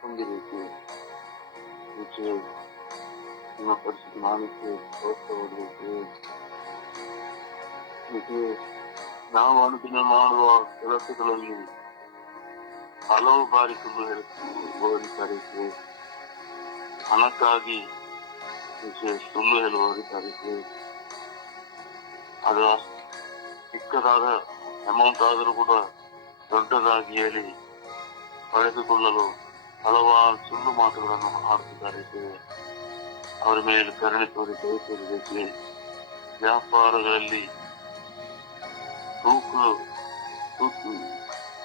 ಹೊಂದಿಬೇಕು. ಯೇಸುವೆ, ನಿಮ್ಮ ಪರಿಸ್ಥಿತಿ ನಾಮಕ್ಕೆ ಪ್ರೋತ್ಸಾಹವಾಗಬೇಕು. ಯೇಸುವೆ, ನಾವು ಅನುದಿನ ಮಾಡುವ ಕೆಲಸಗಳಲ್ಲಿ ಹಲವು ಬಾರಿ ಸುಳ್ಳು ಹೇಳುತ್ತಾರೆ. ಹಣಕ್ಕಾಗಿ ಸುಳ್ಳು ಹೇಳುವವರಿದ್ದಾರೆ. ಅದು ಚಿಕ್ಕದಾದ ಅಮೌಂಟ್ ಆದರೂ ಕೂಡ ದೊಡ್ಡದಾಗಿ ಹೇಳಿ ಪಡೆದುಕೊಳ್ಳಲು ಹಲವಾರು ಸುಳ್ಳು ಮಾತುಗಳನ್ನು ಆಡುತ್ತಿದ್ದಾರೆ. ಅವರ ಮೇಲೆ ಕರುಣೆ ತೋರಿ ದಯತೋರಿಬೇಕು. ವ್ಯಾಪಾರಗಳಲ್ಲಿ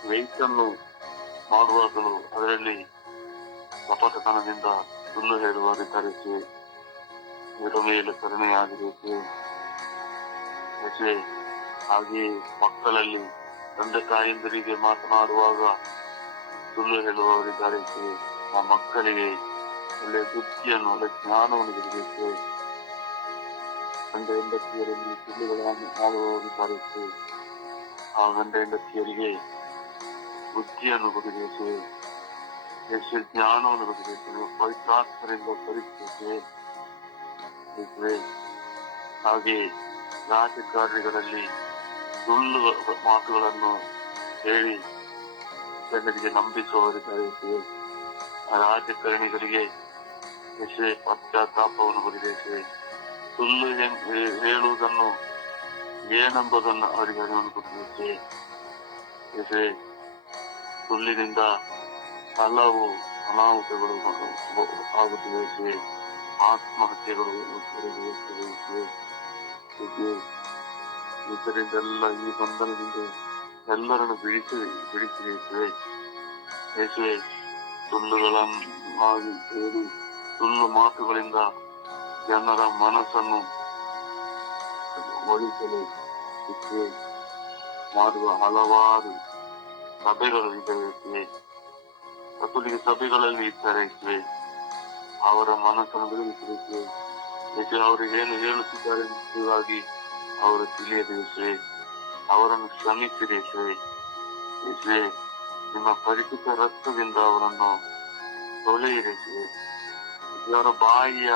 ವೆಯ್ಟನ್ನು ಮಾಡುವಾಗಲೂ ಅದರಲ್ಲಿ ಕಪಟತನದಿಂದ ಸುಳ್ಳು ಹೇಳುವವರಿದ್ದಾರೆ. ಇವರ ಮೇಲೆ ಕರುಣೆಯಾಗಬೇಕು. ಹಾಗೆಯೇ ಮಕ್ಕಳಲ್ಲಿ ತಂದೆ ತಾಯಂದಿರಿಗೆ ಮಾತನಾಡುವಾಗ ಸುಳ್ಳು ಹೇಳುವವರಿದ್ದಾರೆ. ಆ ಮಕ್ಕಳಿಗೆ ಒಳ್ಳೆಯ ಬುದ್ಧಿಯನ್ನು, ಒಳ್ಳೆ ಜ್ಞಾನವನ್ನು ಬಿಡಬೇಕು. ಗಂಡ ಹೆಂಡತಿಯರಲ್ಲಿ ಸುಳ್ಳುಗಳನ್ನು ಮಾಡುವವರಿದ್ದಾರೆ. ಆ ಗಂಡ ಹೆಂಡತಿಯರಿಗೆ ಬುದ್ಧಿಯನ್ನು ಕೊಡಬೇಕು, ಜ್ಞಾನವನ್ನು ಕೊಡಬೇಕು, ಪವಿತ್ರಾತ್ಮರಿಂದ ಪರಿಸ್ಥಿತಿ. ಹಾಗೆ ರಾಜಕಾರಣಿಗಳಲ್ಲಿ ಸುಳ್ಳು ಮಾತುಗಳನ್ನು ಹೇಳಿ ಜನರಿಗೆ ನಂಬಿಸುವವರಿದ್ದಾರೆ. ಆ ರಾಜಕಾರಣಿಗಳಿಗೆ ಪಶ್ಚಾತ್ತಾಪವನ್ನು ಕೊಡಬೇಕು. ಸುಳ್ಳು ಹೇಳುವುದನ್ನು ಏನೆಂಬುದನ್ನು ಅವರಿಗೆ ಅರಿವನ್ನು ಕೊಡಬೇಕು. ಸುಳ್ಳಿನಿಂದ ಹಲವು ಅನಾಹುತಗಳು ಆಗುತ್ತಿವೆ. ಆತ್ಮಹತ್ಯೆಗಳು ಇದರಿಂದೆಲ್ಲ ಈ ಬಂಧನದಿಂದ ಎಲ್ಲರನ್ನು ಬಿಡಿಸಬೇಕು. ಯೇಸುವೆ, ಸುಳ್ಳುಗಳನ್ನಾಗಿ ಹೇಳಿ ಸುಳ್ಳು ಮಾತುಗಳಿಂದ ಜನರ ಮನಸ್ಸನ್ನು ಒಳಿಸಲು ಮಾಡುವ ಹಲವಾರು ಸಭೆಗಳು ಇದ್ದಾವೆ. ಕತ್ತೋಲಿಕ ಸಭೆಗಳಲ್ಲಿ ಇದ್ದಾರೆ. ಅವರ ಮನಸ್ಸನ್ನು ಬೆಳಗಿಸಬೇಕು. ಯೇಸು ಅವರಿಗೇನು ಹೇಳುತ್ತಿದ್ದಾರೆ ಎಂಬುದಾಗಿ ಅವರು ತಿಳಿಯದೆ ಯೇಸುವೆ ಅವರನ್ನು ಶ್ರಮಿಸಿರಿ ಯೇಸುವೆ. ಯೇಸುವೆ ನಿಮ್ಮ ಪರಿಶುದ್ಧ ರಕ್ತದಿಂದ ಅವರನ್ನು ತೊಳೆಯಿರಿ ಯೇಸುವೆ. ಅವರ ಬಾಯಿಯ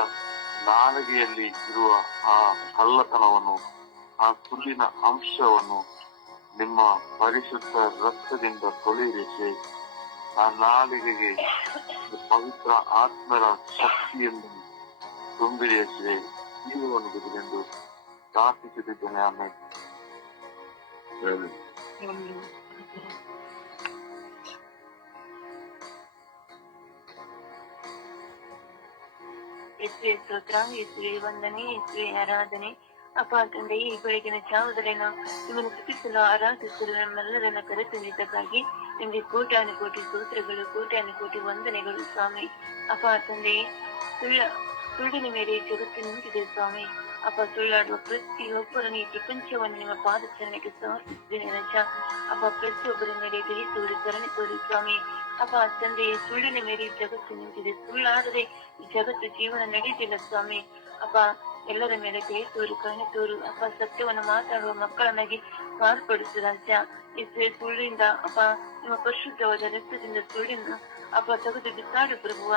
ನಾಲಿಗೆಯಲ್ಲಿ ಇರುವ ಆ ಕಳ್ಳತನವನ್ನು, ಆ ಸುಳ್ಳಿನ ಅಂಶವನ್ನು ನಿಮ್ಮ ಪರಿಶುದ್ಧ ರಕ್ತದಿಂದ ತೊಳೆಯಿರಿ ಯೇಸುವೆ. ಆ ನಾಲಿಗೆಗೆ ಪವಿತ್ರ ಆತ್ಮರ ಶಕ್ತಿಯನ್ನು ತುಂಬಿರಿ ಯೇಸುವೆ. ಜೀವವನ್ನು ಬಿಡುವೆಂದು ಪ್ರಾರ್ಥಿಸುತ್ತಿದ್ದೇನೆ. ಆಮೇಲೆ ಯೇಸುವೆ ಸ್ತೋತ್ರ, ಯೇಸುವೆ ವಂದನೆ, ಯೇಸುವೆ ಆರಾಧನೆ. ಅಪ್ಪ ತಂದೆ, ಈ ಬೆಳಗಿನ ಜಾವದಲ್ಲೇನೋ ನಿಮ್ಮನ್ನು ಸ್ತುತಿಸಲು ಆರಾಧಿಸಲು ನಮ್ಮೆಲ್ಲರನ್ನ ಕರೆತಂದಿದ್ದಕ್ಕಾಗಿ ನಿಮಗೆ ಕೋಟ್ಯಾನುಕೋಟಿ ಸ್ತೋತ್ರಗಳು, ಕೋಟ್ಯಾನುಕೋಟಿ ವಂದನೆಗಳು ಸ್ವಾಮಿ. ಅಪ್ಪ ತಂದೆ, ಸುಳ್ಳಿನ ಮೇಲೆ ಜಗತ್ತು ನಿಂತಿದೆ ಸ್ವಾಮಿ. ಅಪ್ಪ ಸುಳ್ಳಾಡುವ ಪ್ರತಿಯೊಬ್ಬರನ್ನು ಈ ಪ್ರಪಂಚವನ್ನು ನಿಮ್ಮ ಪಾದಚರಣೆಗೆ ಸಮರ್ಪಿಸಿದ್ದೇನೆ ರಜ. ಅಪ್ಪ ಪ್ರತಿಯೊಬ್ಬರ ಮೇಲೆ ಕೈ ತೋರಿ ಕರುಣೆ ತೋರಿ ಸ್ವಾಮಿ. ಅಪ್ಪ ತಂದೆ, ಸುಳ್ಳಿನ ಮೇಲೆ ಜಗತ್ತು ನಿಂತಿದೆ, ಸುಳ್ಳಾದರೆ ಈ ಜಗತ್ತು ಜೀವನ ನಡೆಯುತ್ತಿಲ್ಲ ಸ್ವಾಮಿ. ಅಪ್ಪ ಎಲ್ಲರ ಮೇಲೆ ಕೈ ತೋರು ಕರುಣೆ ತೋರು. ಅಪ್ಪ ಸತ್ಯವನ್ನು ಮಾತಾಡುವ ಮಕ್ಕಳನ್ನಾಗಿ ಮಾರ್ಪಡಿಸು ರಾಜ್ಯ. ಇದ್ರೆ ಸುಳ್ಳಿಂದ ಅಪ್ಪ ನಿಮ್ಮ ಪರಿಶುದ್ಧವಾದ ರಕ್ತದಿಂದ ಸುಳ್ಳಿನ ಅಪ್ಪ ತೆಗೆದು ಬಿಸಾಡು ಪ್ರಭುವ.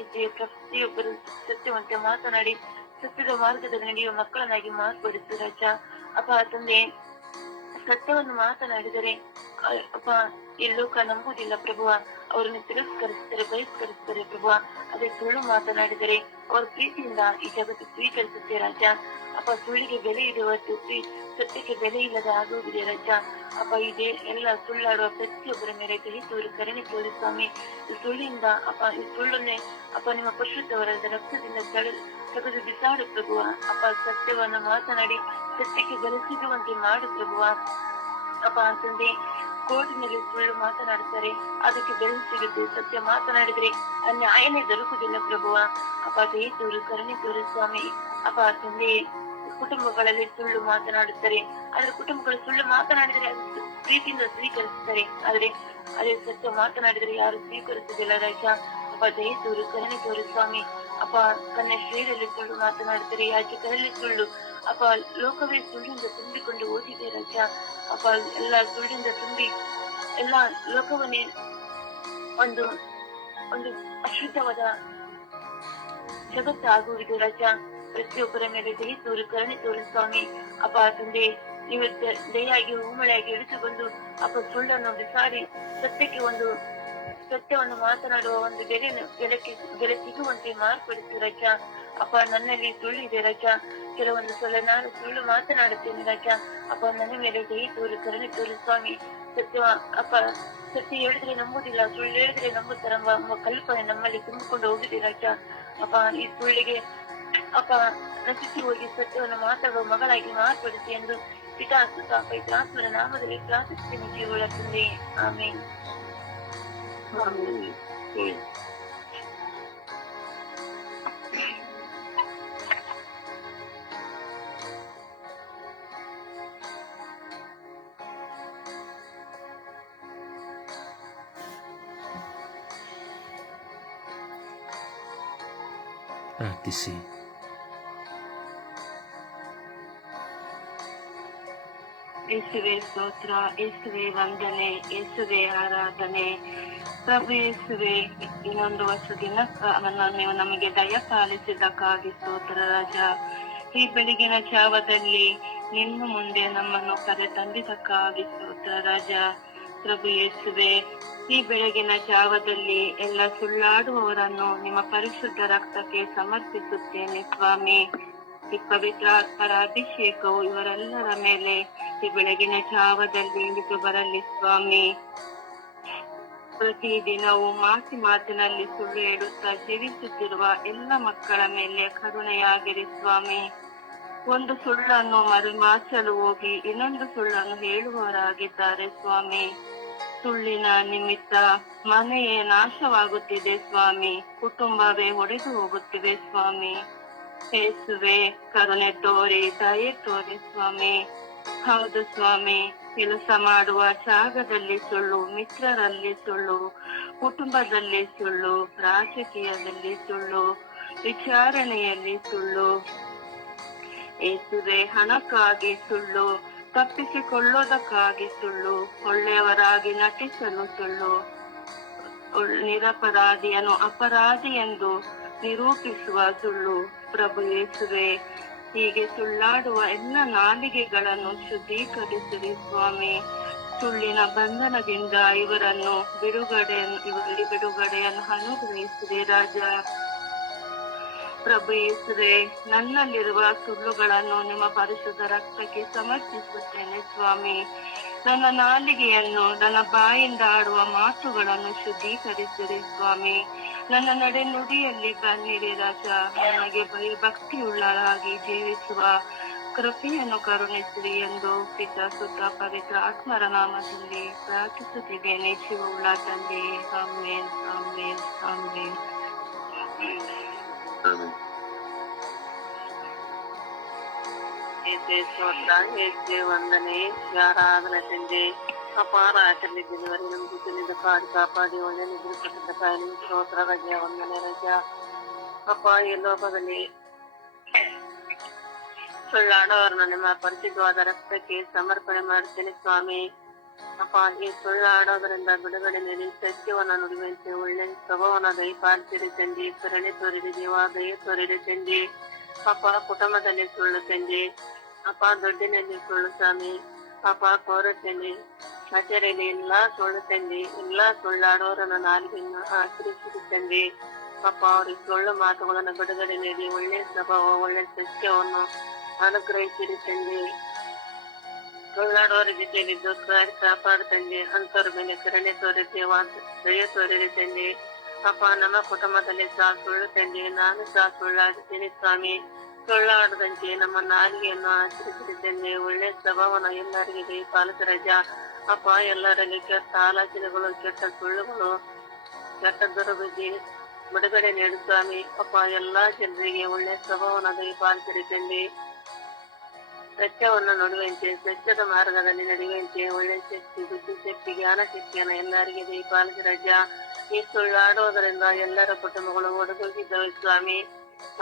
ಇದ್ರೆ ಪ್ರತಿಯೊಬ್ಬರು ಸತ್ಯವಂತೆ ಮಾತನಾಡಿ ಸತ್ಯದ ಮಾರ್ಗದಲ್ಲಿ ನಡೆಯುವ ಮಕ್ಕಳನ್ನಾಗಿ ಮಾರ್ಪಡಿಸು ರಾಜ. ಅಪ್ಪ ತಂದೆ, ಸತ್ಯವನ್ನು ಮಾತನಾಡಿದರೆ ಅಪ್ಪ ಈ ಲೋಕ ನಂಬುವುದಿಲ್ಲ ಪ್ರಭುವ. ಅವರನ್ನು ತಿರಸ್ಕರಿಸಿದರೆ ಬಹಿಷ್ಕರಿಸಿದರೆ ಪ್ರಭುವ. ಅದೇ ಸುಳ್ಳು ಮಾತನಾಡಿದರೆ ಅವರ ಪ್ರೀತಿಯಿಂದ ಈ ಜಗತ್ತು ಸ್ವೀಕರಿಸುತ್ತೆ ರಾಜ. ಅಪ್ಪ ಸುಳ್ಳಿಗೆ ಬೆಲೆ ಇಡುವ ಸತ್ಯಕ್ಕೆ ಬೆಲೆ ಇಲ್ಲದೆ ಆಗುವುದಿದೆ ರಾಜ. ಅಪ್ಪ ಇದೇ ಎಲ್ಲ ಸುಳ್ಳಾಡುವ ಪ್ರತಿಯೊಬ್ಬರ ಮೇಲೆ ಕೈ ತೋರಿ ಕರುಣೆ ತೋರಿ ಸ್ವಾಮಿ. ಈ ಸುಳ್ಳಿಂದ ಅಪ್ಪ ಈ ಸುಳ್ಳನ್ನೇ ಅಪ್ಪ ನಿಮ್ಮ ಪರಿಶುದ್ಧವರಾದ ರಕ್ತದಿಂದ ತೆಗೆದು ಬಿಸಾಡು ಪ್ರಭುವ. ಅಪ್ಪ ಸತ್ಯವನ್ನು ಮಾತನಾಡಿ ಸತ್ಯಕ್ಕೆ ಬೆಲೆ ಸಿಗುವಂತೆ ಮಾಡು ಪ್ರಭುವ. ಅಪ್ಪ ತಂದೆ, ಕೋರ್ಟಿನಲ್ಲಿ ಸುಳ್ಳು ಮಾತನಾಡುತ್ತಾರೆ, ಅದಕ್ಕೆ ಬೆಲೆ ಸಿಗುತ್ತೆ. ಸತ್ಯ ಮಾತನಾಡಿದ್ರೆ ನ್ಯಾಯನೇ ದೊರಕುದಿಲ್ಲ ಪ್ರಭುವ. ಅಪ್ಪ ದಯ ತೋರು ಕರುಣೆ ತೋರು ಸ್ವಾಮಿ. ಅಪ್ಪ ತಂದೆ, ಕುಟುಂಬಗಳಲ್ಲಿ ಸುಳ್ಳು ಮಾತನಾಡುತ್ತಾರೆ, ಆದ್ರೆ ಕುಟುಂಬಗಳು ಸುಳ್ಳು ಮಾತನಾಡಿದರೆ ಅದು ಪ್ರೀತಿಯಿಂದ ಸ್ವೀಕರಿಸುತ್ತಾರೆ, ಆದ್ರೆ ಅದೇ ಸತ್ಯ ಮಾತನಾಡಿದರೆ ಯಾರು ಸ್ವೀಕರಿಸುವುದಿಲ್ಲ ರಾಜ. ಅಪ್ಪ ದಯ ತೋರು ಕರುಣೆ ತೋರು ಸ್ವಾಮಿ. ಅಪ್ಪ ಕನ್ಯಾಶ್ರೀಯಲ್ಲಿ ಸುಳ್ಳು ಮಾತನಾಡುತ್ತಾರೆ, ಯಾಜಕರಲ್ಲಿ ಸುಳ್ಳು. ಅಪ್ಪ ಲೋಕವೇ ಸುಳ್ಳಿಂದ ತುಂಬಿಕೊಂಡು ಓದಿದೆ ರಾಜ. ಅಪ್ಪ ಎಲ್ಲ ಸುಳ್ಳಿಂದ ತುಂಬಿ ಎಲ್ಲ ಲೋಕವನ್ನೇ ಒಂದು ಅಶುದ್ಧವಾದ ಜಗತ್ತು ಆಗುವುದು ರಾಜ. ಪ್ರತಿಯೊಬ್ಬರ ಮೇಲೆ ದಯ ತೋರು ಕರುಣೆ ತೋರು ಸ್ವಾಮಿ. ಅಪ್ಪ ತಂದೆ, ನೀವು ದಯಾಗಿ ಹೂಮಳೆಯಾಗಿ ಇಳಿದು ಬಂದು ಅಪ್ಪ ಸುಳ್ಳನ್ನು ಬಿಸಾಡಿ ಸತ್ಯವನ್ನು ಮಾತನಾಡುವ ಒಂದು ಬೆಲೆ ಸಿಗುವಂತೆ ಮಾರ್ಪಡಿಸಿ ರಜ. ಅಪ್ಪ ನನ್ನಲ್ಲಿ ಸುಳ್ಳಿದೆ ರಜ. ಕೆಲವೊಂದು ಸಲ ನಾನು ಸುಳ್ಳು ಮಾತನಾಡುತ್ತೇನೆ ರಜ. ಅಪ್ಪ ನನ್ನ ಮೇಲೆ ದಯ ತೋರು ಕರುಣೆ ತೋರು ಸ್ವಾಮಿ. ಸತ್ಯ ಹೇಳಿದ್ರೆ ನಂಬುದಿಲ್ಲ, ಸುಳ್ಳು ಹೇಳಿದ್ರೆ ನಂಬುತ್ತಾರೆಂಬ ಕಲ್ಪನೆ ನಮ್ಮಲ್ಲಿ ತುಂಬಿಕೊಂಡು ಹೋಗಿದೆ ರಜ. ಅಪ್ಪ ಈ ಸುಳ್ಳಿಗೆ ಅಪ್ಪ ನಶಿಸಿ ಹೋಗಿ ಸತ್ಯವನ್ನು ಮಾತಾಡುವ ಮಗಳಾಗಿ ಮಾರ್ಪಡಿಸಿ ಎಂದು ಪಿತಾಸುತ ಪವಿತ್ರಾತ್ಮರ ನಾಮದಲ್ಲಿ ಪ್ರಾರ್ಥಿಸುತ್ತೇನೆ ಜೀವಗಳ ತಂದೆ. ಆಮೇಲೆ ಪ್ರಾರ್ಥಿಸಿ. ಯೇಸುವೆ ಸ್ತೋತ್ರ, ಯೇಸುವೆ ವಂದನೆ, ಯೇಸುವೆ ಆರಾಧನೆ. ಪ್ರಭು ಯೇಸುವೆ, ಇನ್ನೊಂದು ವರ್ಷ ದಿನವನ್ನು ನೀವು ನಮಗೆ ದಯ ಪಾಲಿಸಿದ್ದಕ್ಕಾಗಿ ಸ್ತೋತ್ರ ರಾಜ. ಈ ಬೆಳಗಿನ ಜಾವದಲ್ಲಿ ನಿಮ್ಮ ಮುಂದೆ ನಮ್ಮನ್ನು ಕರೆ ತಂದಿದ್ದಕ್ಕಾಗಿ ಸ್ತೋತ್ರ ರಾಜ. ಪ್ರಭು ಯೇಸುವೆ, ಈ ಬೆಳಗಿನ ಜಾವದಲ್ಲಿ ಎಲ್ಲ ಸುಳ್ಳಾಡುವವರನ್ನು ನಿಮ್ಮ ಪರಿಶುದ್ಧ ರಕ್ತಕ್ಕೆ ಸಮರ್ಪಿಸುತ್ತೇನೆ ಸ್ವಾಮಿ. ಈ ಪವಿತ್ರಾತ್ಮರ ಅಭಿಷೇಕವು ಇವರೆಲ್ಲರ ಮೇಲೆ ಈ ಬೆಳಗಿನ ಜಾವದಲ್ಲಿ ಇಳಿದು ಬರಲಿ ಸ್ವಾಮಿ. ಪ್ರತಿದಿನವೂ ಮಾತಿನಲ್ಲಿ ಸುಳ್ಳು ಹೇಳುತ್ತಾ ಜೀವಿಸುತ್ತಿರುವ ಎಲ್ಲ ಮಕ್ಕಳ ಮೇಲೆ ಕರುಣೆಯಾಗಿರಿ ಸ್ವಾಮಿ. ಒಂದು ಸುಳ್ಳನ್ನು ಮರುಮಾಚಲು ಹೋಗಿ ಇನ್ನೊಂದು ಸುಳ್ಳನ್ನು ಹೇಳುವವರಾಗಿದ್ದಾರೆ ಸ್ವಾಮಿ. ಸುಳ್ಳಿನ ನಿಮಿತ್ತ ಮನೆಯೇ ನಾಶವಾಗುತ್ತಿದೆ ಸ್ವಾಮಿ, ಕುಟುಂಬವೇ ಒಡೆದು ಹೋಗುತ್ತಿವೆ ಸ್ವಾಮಿ. ಯೇಸುವೆ, ಕರುಣೆ ತೋರಿ ದಯೆ ತೋರಿ ಸ್ವಾಮಿ. ಹೌದು ಸ್ವಾಮಿ, ಕೆಲಸ ಮಾಡುವ ಜಾಗದಲ್ಲಿ ಸುಳ್ಳು, ಮಿತ್ರರಲ್ಲಿ ಸುಳ್ಳು, ಕುಟುಂಬದಲ್ಲಿ ಸುಳ್ಳು, ರಾಜಕೀಯದಲ್ಲಿ ಸುಳ್ಳು, ವಿಚಾರಣೆಯಲ್ಲಿ ಸುಳ್ಳು. ಯೇಸುವೆ, ಹಣಕ್ಕಾಗಿ ಸುಳ್ಳು, ತಪ್ಪಿಸಿಕೊಳ್ಳೋದಕ್ಕಾಗಿ ಸುಳ್ಳು, ಒಳ್ಳೆಯವರಾಗಿ ನಟಿಸಲು ಸುಳ್ಳು, ನಿರಪರಾಧಿಯನ್ನು ಅಪರಾಧಿ ಎಂದು ನಿರೂಪಿಸುವ ಸುಳ್ಳು. ಪ್ರಭು ಯೇಸುವೆ, ಹೀಗೆ ಸುಳ್ಳಾಡುವ ಎಲ್ಲ ನಾಲಿಗೆಗಳನ್ನು ಶುದ್ಧೀಕರಿಸಿರಿ ಸ್ವಾಮಿ. ಸುಳ್ಳಿನ ಬಂಧನದಿಂದ ಇವರಲ್ಲಿ ಬಿಡುಗಡೆಯನ್ನು ಅನುಗ್ರಹಿಸಿರಿ ರಾಜ. ಪ್ರಭು ಯೇಸುವೆ, ನನ್ನಲ್ಲಿರುವ ಸುಳ್ಳುಗಳನ್ನು ನಿಮ್ಮ ಪರಿಶುದ್ಧ ರಕ್ತಕ್ಕೆ ಸಮರ್ಪಿಸುತ್ತೇನೆ ಸ್ವಾಮಿ. ನನ್ನ ನಾಲಿಗೆಯನ್ನು, ನನ್ನ ಬಾಯಿಂದ ಆಡುವ ಮಾತುಗಳನ್ನು ಶುದ್ಧೀಕರಿಸಿರಿ ಸ್ವಾಮಿ. ನನ್ನ ನಡೆ ನುಡಿಯಲ್ಲಿ ಬನ್ನಿರಿ ರಾಜ. ನನಗೆ ಭಯಭಕ್ತಿಯುಳ್ಳರಾಗಿ ಜೀವಿಸುವ ಕೃಪೆಯನ್ನು ಕರುಣಿಸಿರಿ ಎಂದು ಪಿತ ಸುತ ಪವಿತ್ರ ಆತ್ಮರ ನಾಮದಲ್ಲಿ ಪ್ರಾರ್ಥಿಸುತ್ತಿದ್ದೇನೆ ಜೀವವುಳ್ಳ ತಂದೆ. ಆಮೇನ್, ಆಮೇನ್, ಆಮೇನ್. ಏಸೇ ಸ್ತೋತ್ರ, ಏಸೇ ವಂದನೆ, ಆರಾಧನೆ ತಂದೆ. ಅಪಾರ ಆಚರಣೆವರೆಗೆ ನಮ್ಮ ಜೊತೆಲಿಂದ ಕಾಪಾಡಿ ಒಳ್ಳೆ ನಿದ್ರೆ ಕೊಟ್ಟಿದ್ದ ಕಾಯಿಲೆ ಸ್ತೋತ್ರ ರಜ, ವಂದನೆ ರಜ. ಅಪ್ಪ, ಈ ಲೋಕದಲ್ಲಿ ಸುಳ್ಳಾಡೋರನ್ನ ನಿಮ್ಮ ಪರಿಚಿತವಾದ ರಕ್ತಕ್ಕೆ ಸಮರ್ಪಣೆ ಮಾಡ್ತೇನೆ ಸ್ವಾಮಿ. ಅಪ್ಪ, ಈ ಸುಳ್ಳಾಡೋದ್ರಿಂದ ಬಿಡುಗಡೆ ನೀಡಿ ಸತ್ಯವನ್ನ ನುಡಿಯುವಂತೆ ಒಳ್ಳೆ ಸ್ವಭಾವನ ದಯಪಾಲಿಸಿರಿ ತಂದೆ. ಕರುಣೆ ತೋರಿರಿ ದೇವ, ದಯ ತೋರಿರಿ ತಂದೆ. ಅಪ್ಪ, ಕುಟುಂಬದಲ್ಲಿ ಸುಳ್ಳು ತಂದೆ. ಅಪ್ಪ, ದುಡ್ಡಿನಲ್ಲಿ ಸುಳ್ಳು ಸ್ವಾಮಿ. ಅಪ್ಪ, ಕೋರ ತಂದೆ, ಕಚೇರಿಯಲ್ಲಿ ಎಲ್ಲಾ ಸುಳ್ಳು ತಂದೆ. ಎಲ್ಲಾ ಸುಳ್ಳಾಡೋರನ್ನ ನಾಲಿಗೆಯನ್ನು ಆಚರಿಸಿರಿ ತಂದೆ. ಅಪ್ಪ, ಅವ್ರಿಗೆ ಸುಳ್ಳು ಮಾತುಗಳನ್ನು ಬಿಡುಗಡೆ ನೀಡಿ ಒಳ್ಳೆ ಸ್ವಭಾವ, ಒಳ್ಳೆ ಸತ್ಯವನ್ನು ಅನುಗ್ರಹಿಸಿರಿ ತಂದೆ. ಸುಳ್ಳಾಡೋರ ಜೊತೆಯಲ್ಲಿದ್ದು ಕಾಪಾಡು ತಂದೆ. ಅಂತವ್ರ ಮೇಲೆ ಕರುಣೆ ತೋರಿದ್ದೇವ, ದಯ ತೋರಿರಿ ತಂದೆ. ಅಪ್ಪ, ನಮ್ಮ ಕುಟುಂಬದಲ್ಲಿ ಸಹ ಸುಳ್ಳು ತಂದೆ. ನಾನು ಸಹ ಸುಳ್ಳಾಡುತ್ತೇನೆ ಸ್ವಾಮಿ. ಸುಳ್ಳಾಡದಂತೆ ನಮ್ಮ ನಾಲಿಗೆಯನ್ನು ಆಚರಿಸಿರಿ ತಂದೆ. ಒಳ್ಳೆ ಸ್ವಭಾವನ ಎಲ್ಲರಿಗೆ ಪಾಲಿಸ ರಜ. ಅಪ್ಪ, ಎಲ್ಲರಲ್ಲಿ ಕೆಟ್ಟ ಆಲೋಚನೆಗಳು, ಕೆಟ್ಟ ಸುಳ್ಳುಗಳು, ಕೆಟ್ಟ ದುರ್ಬುದ್ಧಿ ಬಿಡುಗಡೆ ನೀಡು ಸ್ವಾಮಿ. ಅಪ್ಪ, ಎಲ್ಲಾ ಜನರಿಗೆ ಒಳ್ಳೆ ಸ್ವಭಾವನ ದಯಪಾಲಿಸಿರಿ ತಂದೆ. ಸತ್ಯವನ್ನು ನುಡಿಯುವಂತೆ, ಸತ್ಯದ ಮಾರ್ಗದಲ್ಲಿ ನಡೆಯುವಂತೆ ಒಳ್ಳೆ ಶಕ್ತಿ, ಬುದ್ಧಿ ಶಕ್ತಿ, ಜ್ಞಾನ ಶಕ್ತಿಯನ್ನು ಎಲ್ಲರಿಗೆ ದಯಪಾಲಿಸಿ ರಜ. ಈ ಸುಳ್ಳಾಡೋದರಿಂದ ಎಲ್ಲರ ಕುಟುಂಬಗಳು ಒಡಗೋಗಿದ್ದವೆ ಸ್ವಾಮಿ.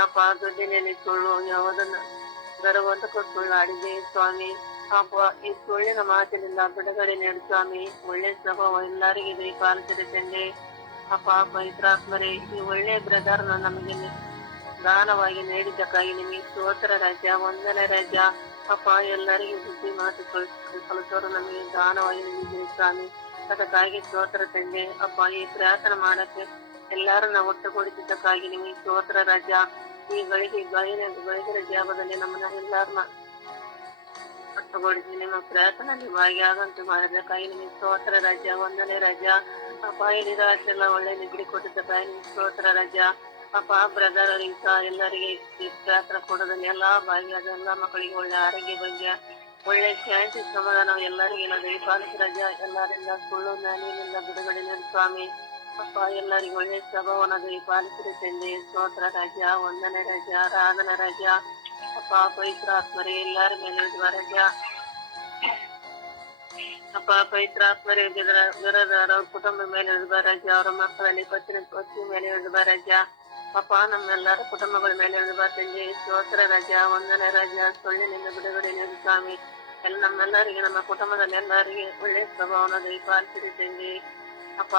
ಅಪ್ಪ, ದುಡ್ಡಿನಲ್ಲಿ ಸುಳ್ಳು, ಯಾವುದನ್ನ ಬರುವಂತಕ್ಕೂ ಸುಳ್ಳಾಡಿದೆ ಸ್ವಾಮಿ. ಅಪ್ಪ, ಈ ಸುಳ್ಳಿನ ಮಾತಿನಿಂದ ಬಿಡುಗಡೆ ನೀಡು ಸ್ವಾಮಿ. ಒಳ್ಳೆ ಸ್ವಭಾವ ಎಲ್ಲರಿಗೆ ದಯಪಾಲಿಸಿರಿ ತಂದೆ. ಅಪ್ಪ, ಪವಿತ್ರಾತ್ಮರೇ, ಈ ಒಳ್ಳೆ ಬ್ರದರ್ನ ನಮಗೆ ದಾನವಾಗಿ ನೀಡಿದ್ದಕ್ಕಾಗಿ ನಿಮಗೆ ಸ್ತೋತ್ರ ರಾಜ, ವಂದನೆ ರಾಜ. ಅಪ್ಪ, ಎಲ್ಲರಿಗೂ ಬುದ್ಧಿ ಮಾತು ಕಲಿಸೋರು ನಮಗೆ ದಾನವಾಗಿ ನೀಡಿದ್ದೀರಿ ಸ್ವಾಮಿ. ಅದಕ್ಕಾಗಿ ಸ್ತೋತ್ರ ತಂದೆ. ಅಪ್ಪ, ಈ ಪ್ರಾರ್ಥನೆ ಮಾಡಕ್ಕೆ ಎಲ್ಲರನ್ನ ಒಟ್ಟುಗೂಡಿಸಿದ್ದಕ್ಕಾಗಿ ನಿಮಗೆ ಸ್ತೋತ್ರ ರಾಜ. ಈ ಗಳಿಗಿನ ಜಾಗದಲ್ಲಿ ನಮ್ಮನ್ನ ಎಲ್ಲರನ್ನ ಒಟ್ಟುಗೂಡಿಸಿ ನಿಮ್ಮ ಪ್ರಾರ್ಥನೆಯಲ್ಲಿ ಭಾಗಿಯಾಗಂತೂ ಮಾಡೋದಕ್ಕಾಗಿ ನಿಮಗೆ ಸ್ತೋತ್ರ ರಾಜ, ವಂದನೆ ರಾಜ. ಅಪ್ಪ, ಈ ರಾತ್ರೆಲ್ಲ ಒಳ್ಳೆ ನಿದ್ರೆ ಕೊಟ್ಟಿದ್ದಕ್ಕಾಗಿ ನಿಮಗೆ ಸ್ತೋತ್ರ ರಾಜ. ಅಪ್ಪ, ಬ್ರದರ್ ಅವರಿಗೆ ಸಹ ಎಲ್ಲರಿಗೆ ಪ್ರಾರ್ಥನೆ ಕೊಡೋದ್ರಲ್ಲಿ ಎಲ್ಲಾ ಭಾಗಿಯಾದ ಎಲ್ಲಾ ಮಕ್ಕಳಿಗೆ ಒಳ್ಳೆ ಆರೋಗ್ಯ ಭಾಗ್ಯ, ಒಳ್ಳೆ ಶಾಂತಿ ಸಮಾಧಾನ ಎಲ್ಲರಿಗೆ ದಯಪಾಲಿಸಿ ರಜ. ಎಲ್ಲರಿಂದ ಸುಳ್ಳು ನಾಲಿನಿಂದ ಬಿಡುಗಡೆ ನೀಡು ಸ್ವಾಮಿ. ಅಪ್ಪ, ಎಲ್ಲರಿಗೂ ಒಳ್ಳೆ ಸ್ವಭಾವನ ದಯಪಾಲಿಸಿರಿ ತಂದೆ. ಸ್ತೋತ್ರ ರಾಜ, ವಂದನೆ ರಾಜ, ಆರಾಧನೆ ರಾಜ. ಅಪ್ಪ, ಪವಿತ್ರಾತ್ಮರೇ, ಎಲ್ಲರ ಮೇಲೆ ಇಡುವ ರಾಜ. ಅಪ್ಪ, ಪವಿತ್ರಾತ್ಮರೇ, ಬಿರದರ ಕುಟುಂಬ ಮೇಲೆ ಇಡುವ ರಾಜ. ಅವರ ಮಕ್ಕಳಲ್ಲಿ ಪತ್ನಿ ಮೇಲೆ ಇಡುವ ರಾಜ. ಅಪ್ಪ, ನಮ್ಮೆಲ್ಲರ ಕುಟುಂಬಗಳ ಮೇಲೆ ಇಡುವ ತಂದೆ. ಸ್ತೋತ್ರ ರಾಜ, ವಂದನೆ ರಾಜ. ಸುಳ್ಳಿನಿಂದ ಬಿಡುಗಡೆ ನೀಡು ಸ್ವಾಮಿ. ನಮ್ಮೆಲ್ಲರಿಗೆ, ನಮ್ಮ ಕುಟುಂಬದಲ್ಲಿ ಎಲ್ಲರಿಗೆ ಒಳ್ಳೆ ಸ್ವಭಾವನ ದಯಪಾಲಿಸಿರಿ ತಂದೆ. ಅಪ್ಪ,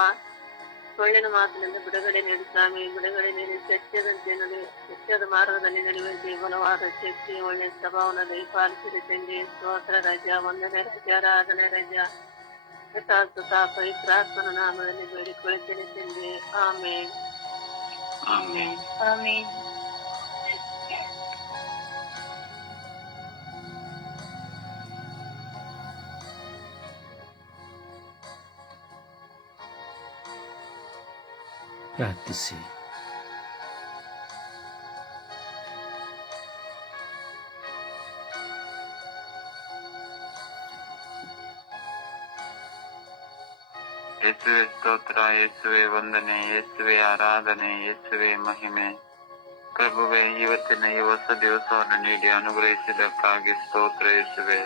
ಸುಳ್ಳಿನ ಮಾತಿನಿಂದ ಬಿಡುಗಡೆ ನೀಡು ಸ್ವಾಮಿ. ಬಿಡುಗಡೆ ನೀಡಿ ಸತ್ಯದ ಮಾರ್ಗದಲ್ಲಿ ನಡೆಯುವಂತೆ ಬಲವಾದ ಶಕ್ತಿ, ಒಳ್ಳೆ ಸ್ವಭಾವನ ದಯಪಾಲಿಸಿರಿ ತಂದೆ. ಸ್ತೋತ್ರ ರಾಜ, ವಂದನೆ ರಾಜ, ಆರಾಧನೆ ರಾಜ. ಸುತ ಪವಿತ್ರಾತ್ಮನ ನಾಮದಲ್ಲಿ ಬೇಡಿಕೊಳ್ಳುತ್ತೇನೆ ತಂದೆ. ಆಮೇನ್, ಆಮೇನ್, ಆಮೇನ್. ಪ್ರಾರ್ಥಿಸಿ. ಯೇಸುವೆ ಸ್ತೋತ್ರ, ಯೇಸುವೆ ವಂದನೆ, ಯೇಸುವೆ ಆರಾಧನೆ, ಯೇಸುವೆ ಮಹಿಮೆ. ಪ್ರಭುವೇ, ಇವತ್ತಿನ ಈ ಹೊಸ ದಿವಸವನ್ನು ನೀಡಿ ಅನುಗ್ರಹಿಸಿದ್ದಕ್ಕಾಗಿ ಸ್ತೋತ್ರ ಯೇಸುವೆ.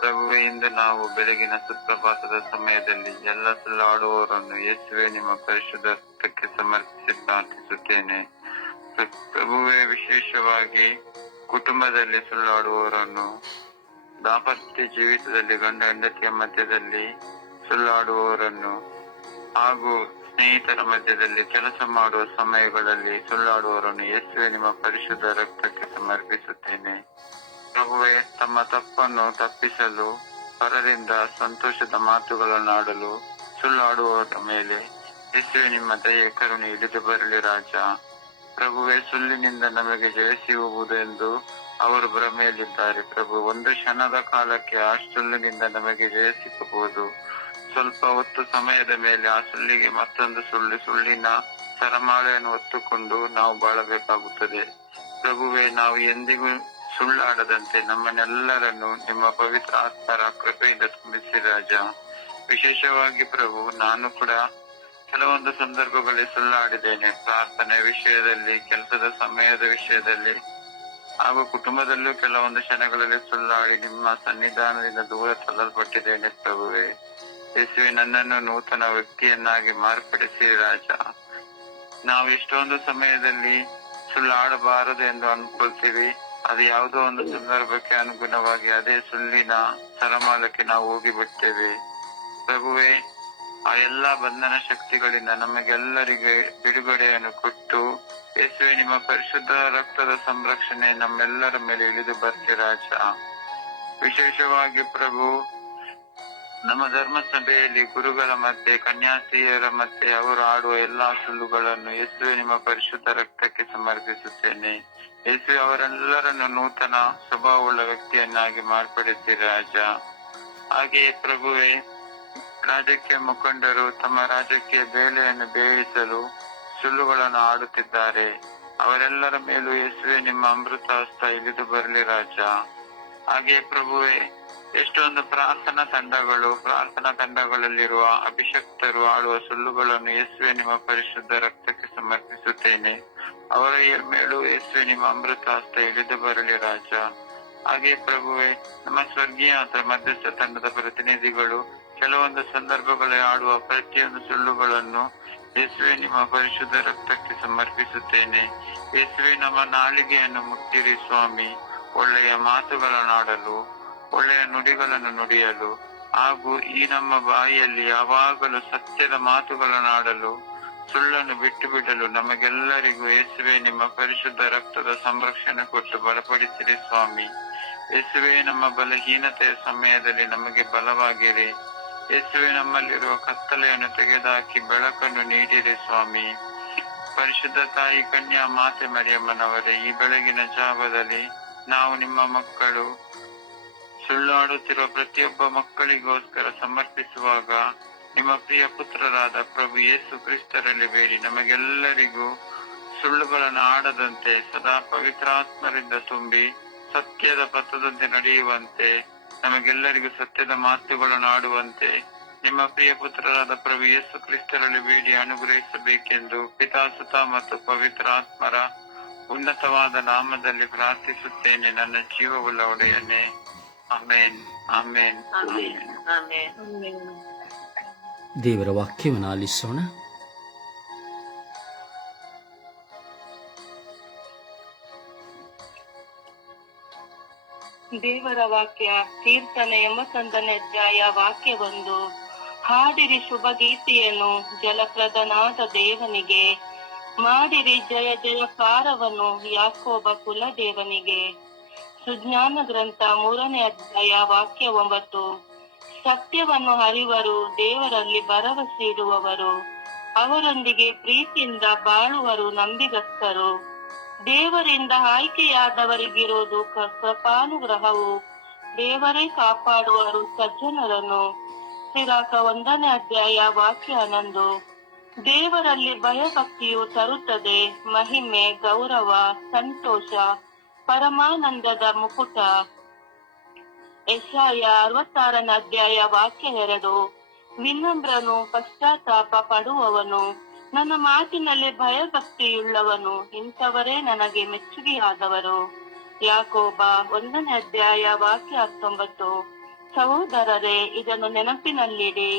ಪ್ರಭುವೇ, ಇಂದು ನಾವು ಬೆಳಗಿನ ಸುಪ್ರಭಾತದ ಸಮಯದಲ್ಲಿ ಎಲ್ಲ ಸುಳ್ಳಾಡುವವರನ್ನು ಯೇಸುವೆ ನಿಮ್ಮ ಪರಿಶುದ್ಧ ರಕ್ತಕ್ಕೆ ಸಮರ್ಪಿಸಿ ಪ್ರಾರ್ಥಿಸುತ್ತೇನೆ. ಪ್ರಭುವೇ, ವಿಶೇಷವಾಗಿ ಕುಟುಂಬದಲ್ಲಿ ಸುಳ್ಳಾಡುವವರನ್ನು, ದಾಂಪತ್ಯ ಜೀವಿತದಲ್ಲಿ ಗಂಡ ಹೆಂಡತಿಯ ಮಧ್ಯದಲ್ಲಿ ಸುಳ್ಳಾಡುವವರನ್ನು, ಹಾಗೂ ಸ್ನೇಹಿತರ ಮಧ್ಯದಲ್ಲಿ ಕೆಲಸ ಮಾಡುವ ಸಮಯಗಳಲ್ಲಿ ಸುಳ್ಳಾಡುವವರನ್ನು ಯೇಸುವೆ ನಿಮ್ಮ ಪರಿಶುದ್ಧ ರಕ್ತಕ್ಕೆ ಸಮರ್ಪಿಸುತ್ತೇನೆ. ಪ್ರಭುವೇ, ತಮ್ಮ ತಪ್ಪನ್ನು ತಪ್ಪಿಸಲು ಪರರಿಂದ ಸಂತೋಷದ ಮಾತುಗಳನ್ನು ಆಡಲು ಸುಳ್ಳಾಡುವವರ ಮೇಲೆ ಯೇಸುವೆ ನಿಮ್ಮ ದಯೆ ಕರುಣೆ ಇಳಿದು ಬರಲಿ ರಾಜ. ಪ್ರಭುವೇ, ಸುಳ್ಳಿನಿಂದ ನಮಗೆ ಜಯ ಸಿಗುವುದು ಎಂದು ಅವರು ಭ್ರಮೆಯಲ್ಲಿದ್ದಾರೆ. ಪ್ರಭು, ಒಂದು ಕ್ಷಣದ ಕಾಲಕ್ಕೆ ಆ ಸುಳ್ಳಿನಿಂದ ನಮಗೆ ಜಯ ಸಿಗಬಹುದು. ಸ್ವಲ್ಪ ಹೊತ್ತು ಸಮಯದ ಮೇಲೆ ಆ ಸುಳ್ಳಿಗೆ ಮತ್ತೊಂದು ಸುಳ್ಳಿನ ಸರಮಾಲೆಯನ್ನು ಹೊತ್ತುಕೊಂಡು ನಾವು ಬಾಳಬೇಕಾಗುತ್ತದೆ. ಪ್ರಭುವೇ, ನಾವು ಎಂದಿಗೂ ಸುಳ್ಳಾಡದಂತೆ ನಮ್ಮನ್ನೆಲ್ಲರನ್ನು ನಿಮ್ಮ ಪವಿತ್ರ ಆತ್ಮರ ಕೃಪೆಯಿಂದ ತುಂಬಿಸಿ ರಾಜ. ವಿಶೇಷವಾಗಿ ಪ್ರಭು, ನಾನು ಕೂಡ ಕೆಲವೊಂದು ಸಂದರ್ಭಗಳಲ್ಲಿ ಸುಳ್ಳಾಡಿದ್ದೇನೆ. ಪ್ರಾರ್ಥನೆ ವಿಷಯದಲ್ಲಿ, ಕೆಲಸದ ಸಮಯದ ವಿಷಯದಲ್ಲಿ ಹಾಗೂ ಕುಟುಂಬದಲ್ಲೂ ಕೆಲವೊಂದು ಕ್ಷಣಗಳಲ್ಲಿ ಸುಳ್ಳಾಡಿ ನಿಮ್ಮ ಸನ್ನಿಧಾನದಿಂದ ದೂರ ತಳ್ಳಲ್ಪಟ್ಟಿದ್ದೇನೆ. ಪ್ರಭುವೇ, ಯೇಸುವೆ, ನನ್ನನ್ನು ನೂತನ ವ್ಯಕ್ತಿಯನ್ನಾಗಿ ಮಾರ್ಪಡಿಸಿ ರಾಜ. ನಾವು ಇಷ್ಟೊಂದು ಸಮಯದಲ್ಲಿ ಸುಳ್ಳಾಡಬಾರದು ಎಂದು ಅನ್ಕೊಳ್ತೀವಿ. ಅದು ಯಾವುದೋ ಒಂದು ಸಂದರ್ಭಕ್ಕೆ ಅನುಗುಣವಾಗಿ ಅದೇ ಸುಳ್ಳಿನ ಸರಮಾಲಕ್ಕೆ ನಾವು ಹೋಗಿಬಿಡ್ತೇವೆ. ಪ್ರಭುವೇ, ಆ ಎಲ್ಲಾ ಬಂಧನ ಶಕ್ತಿಗಳಿಂದ ನಮಗೆಲ್ಲರಿಗೆ ಬಿಡುಗಡೆಯನ್ನು ಕೊಟ್ಟು ಯೇಸುವೆ ನಿಮ್ಮ ಪರಿಶುದ್ಧ ರಕ್ತದ ಸಂರಕ್ಷಣೆ ನಮ್ಮೆಲ್ಲರ ಮೇಲೆ ಇಳಿದು ಬರ್ತಿ ರಾಜ. ವಿಶೇಷವಾಗಿ ಪ್ರಭು, ನಮ್ಮ ಧರ್ಮ ಸಭೆಯಲ್ಲಿ ಗುರುಗಳ ಮತ್ತೆ ಕನ್ಯಾಸ್ತ್ರೀಯರ ಮತ್ತೆ ಅವರು ಆಡುವ ಎಲ್ಲಾ ಸುಳ್ಳುಗಳನ್ನು ಯೇಸುವೆ ನಿಮ್ಮ ಪರಿಶುದ್ಧ ರಕ್ತಕ್ಕೆ ಸಮರ್ಪಿಸುತ್ತೇನೆ. ಯೇಸುವೆ, ಅವರೆಲ್ಲರನ್ನು ನೂತನ ಸ್ವಭಾವವುಳ್ಳ ವ್ಯಕ್ತಿಯನ್ನಾಗಿ ಮಾರ್ಪಡಿಸಿ ರಾಜ. ಹಾಗೆಯೇ ಪ್ರಭುವೇ, ರಾಜಕೀಯ ಮುಖಂಡರು ತಮ್ಮ ರಾಜಕೀಯ ಬೇಳೆಯನ್ನು ಬೇಯಿಸಲು ಸುಳ್ಳುಗಳನ್ನು ಆಡುತ್ತಿದ್ದಾರೆ. ಅವರೆಲ್ಲರ ಮೇಲೂ ಯೇಸುವೆ ನಿಮ್ಮ ಅಮೃತ ಹಸ್ತ ಇಳಿದು ಬರಲಿ ರಾಜ. ಹಾಗೆಯೇ ಪ್ರಭುವೇ, ಎಷ್ಟೊಂದು ಪ್ರಾರ್ಥನಾ ತಂಡಗಳಲ್ಲಿರುವ ಅಭಿಷಕ್ತರು ಆಡುವ ಸುಳ್ಳುಗಳನ್ನು ಯೇಸುವೆ ನಿಮ್ಮ ಪರಿಶುದ್ಧ ರಕ್ತಕ್ಕೆ ಸಮರ್ಪಿಸುತ್ತೇನೆ. ಅವರ ಮೇಲೂ ಯೇಸುವೆ ನಿಮ್ಮ ಅಮೃತ ಹಸ್ತ ಇಳಿದು ಬರಲಿ ರಾಜ. ಹಾಗೆಯೇ ಪ್ರಭುವೇ, ನಮ್ಮ ಸ್ವರ್ಗೀಯ ಮಧ್ಯಸ್ಥ ತಂಡದ ಪ್ರತಿನಿಧಿಗಳು ಕೆಲವೊಂದು ಸಂದರ್ಭಗಳಲ್ಲಿ ಆಡುವ ಪ್ರತಿಯೊಂದು ಸುಳ್ಳುಗಳನ್ನು ಯೇಸುವೆ ನಿಮ್ಮ ಪರಿಶುದ್ಧ ರಕ್ತಕ್ಕೆ ಸಮರ್ಪಿಸುತ್ತೇನೆ. ಯೇಸುವೆ, ನಮ್ಮ ನಾಲಿಗೆಯನ್ನು ಮುಟ್ಟಿರಿ ಸ್ವಾಮಿ. ಒಳ್ಳೆಯ ಮಾತುಗಳನ್ನಾಡಲು, ಒಳ್ಳೆಯ ನುಡಿಗಳನ್ನು ನುಡಿಯಲು ಹಾಗೂ ಈ ನಮ್ಮ ಬಾಯಿಯಲ್ಲಿ ಯಾವಾಗಲೂ ಸತ್ಯದ ಮಾತುಗಳನ್ನಾಡಲು, ಸುಳ್ಳನ್ನು ಬಿಟ್ಟು ಬಿಡಲು ನಮಗೆಲ್ಲರಿಗೂ ಯೇಸುವೆ ನಿಮ್ಮ ಪರಿಶುದ್ಧ ರಕ್ತದ ಸಂರಕ್ಷಣೆ ಕೊಟ್ಟು ಬಲಪಡಿಸಿರಿ ಸ್ವಾಮಿ. ಯೇಸುವೆ, ನಮ್ಮ ಬಲಹೀನತೆಯ ಸಮಯದಲ್ಲಿ ನಮಗೆ ಬಲವಾಗಿರಿ. ಯೇಸುವೆ, ನಮ್ಮಲ್ಲಿರುವ ಕತ್ತಲೆಯನ್ನು ತೆಗೆದುಹಾಕಿ ಬೆಳಕನ್ನು ನೀಡಿರಿ ಸ್ವಾಮಿ. ಪರಿಶುದ್ಧ ತಾಯಿ ಕನ್ಯಾ ಮಾತೆ ಮರಿಯಮ್ಮನವರೇ, ಈ ಬೆಳಗಿನ ಜಾವದಲ್ಲಿ ನಾವು ನಿಮ್ಮ ಮಕ್ಕಳು ಸುಳ್ಳಾಡುತ್ತಿರುವ ಪ್ರತಿಯೊಬ್ಬ ಮಕ್ಕಳಿಗೋಸ್ಕರ ಸಮರ್ಪಿಸುವಾಗ ನಿಮ್ಮ ಪ್ರಿಯ ಪುತ್ರರಾದ ಪ್ರಭು ಯೇಸು ಕ್ರಿಸ್ತರಲ್ಲಿ ಬೇಡಿ ನಮಗೆಲ್ಲರಿಗೂ ಸುಳ್ಳುಗಳನ್ನು ಆಡದಂತೆ ಸದಾ ಪವಿತ್ರಾತ್ಮರಿಂದ ತುಂಬಿ ಸತ್ಯದ ಪಥದಂತೆ ನಡೆಯುವಂತೆ, ನಮಗೆಲ್ಲರಿಗೂ ಸತ್ಯದ ಮಾತುಗಳನ್ನು ಆಡುವಂತೆ ನಿಮ್ಮ ಪ್ರಿಯ ಪುತ್ರರಾದ ಪ್ರಭು ಯೇಸು ಕ್ರಿಸ್ತರಲ್ಲಿ ಬೇಡಿ ಅನುಗ್ರಹಿಸಬೇಕೆಂದು ಪಿತಾ, ಸುತ ಮತ್ತು ಪವಿತ್ರಾತ್ಮರ ಉನ್ನತವಾದ ನಾಮದಲ್ಲಿ ಪ್ರಾರ್ಥಿಸುತ್ತೇನೆ, ನನ್ನ ಜೀವವುಳ್ಳ ಒಡೆಯನೇ. Amen, amen, amen. ದೇವರ ವಾಕ್ಯವನ್ನು ಆಲಿಸೋಣ. ದೇವರ ವಾಕ್ಯ. ಕೀರ್ತನೆ 81ನೇ ಅಧ್ಯಾಯ ವಾಕ್ಯ 1. ಹಾಡಿರಿ ಶುಭ ಗೀತೆಯನ್ನು ಜಲಪ್ರದನಾದ ದೇವನಿಗೆ, ಮಾಡಿರಿ ಜಯ ಜಯಕಾರವನ್ನು ಯಾಕೋಬ ಕುಲ ದೇವನಿಗೆ. ಸುಜ್ಞಾನ ಗ್ರಂಥ 3ನೇ ಅಧ್ಯಾಯ ವಾಕ್ಯ 9. ಸತ್ಯವನ್ನು ಅರಿವರು ದೇವರಲ್ಲಿ ಭರವಸೆ ಇಡುವವರು, ಅವರೊಂದಿಗೆ ಪ್ರೀತಿಯಿಂದ ಬಾಳುವರು ನಂಬಿಗಸ್ತರು. ದೇವರಿಂದ ಆಯ್ಕೆಯಾದವರಿಗಿರುವುದು ಕೃಪಾನುಗ್ರಹವು, ದೇವರೇ ಕಾಪಾಡುವರು ಸಜ್ಜನರನ್ನು. ಸಿರಾಕ 1ನೇ ಅಧ್ಯಾಯ ವಾಕ್ಯ 11. ದೇವರಲ್ಲಿ ಭಯಭಕ್ತಿಯು ತರುತ್ತದೆ ಮಹಿಮೆ, ಗೌರವ, ಸಂತೋಷ, ಪರಮಾನಂದದ ಮುಕುಟ. ಯೆಶಾಯ 66ನೇ ಅಧ್ಯಾಯ ವಾಕ್ಯ 2. ವಿನಮ್ರನು, ಪಶ್ಚಾತ್ತಾಪ ಪಡುವವನು, ನನ್ನ ಮಾತಿನಲ್ಲಿ ಭಯಭಕ್ತಿಯುಳ್ಳವನು, ಇಂಥವರೇ ನನಗೆ ಮೆಚ್ಚುಗೆಯಾದವರು. ಯಾಕೋಬ 1ನೇ ಅಧ್ಯಾಯ ವಾಕ್ಯ 19. ಸಹೋದರರೇ, ಇದನ್ನು ನೆನಪಿನಲ್ಲಿಡಿ.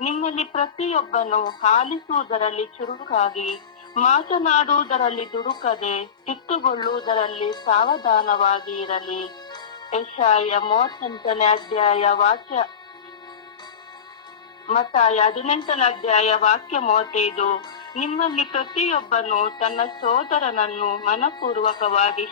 ನಿಮ್ಮಲ್ಲಿ ಪ್ರತಿಯೊಬ್ಬನು ಆಲಿಸುವುದರಲ್ಲಿ ಚುರುಕಾಗಿ ಮಾತನಾಡುವುದರಲ್ಲಿ ದುಡುಕದೆ ಸಿಟ್ಟುಗೊಳ್ಳುವುದರಲ್ಲಿ ಸಾವಧಾನವಾಗಿ ಇರಲಿ. ಯೆಶಾಯ 38ನೇ ಅಧ್ಯಾಯ ವಾಕ್ಯ ಮತ್ತಾಯ 18ನೇ ಅಧ್ಯಾಯ ವಾಕ್ಯ 35. ನಿಮ್ಮಲ್ಲಿ ಪ್ರತಿಯೊಬ್ಬನು ತನ್ನ ಸೋದರನನ್ನು ಮನಪೂರ್ವಕವಾಗಿ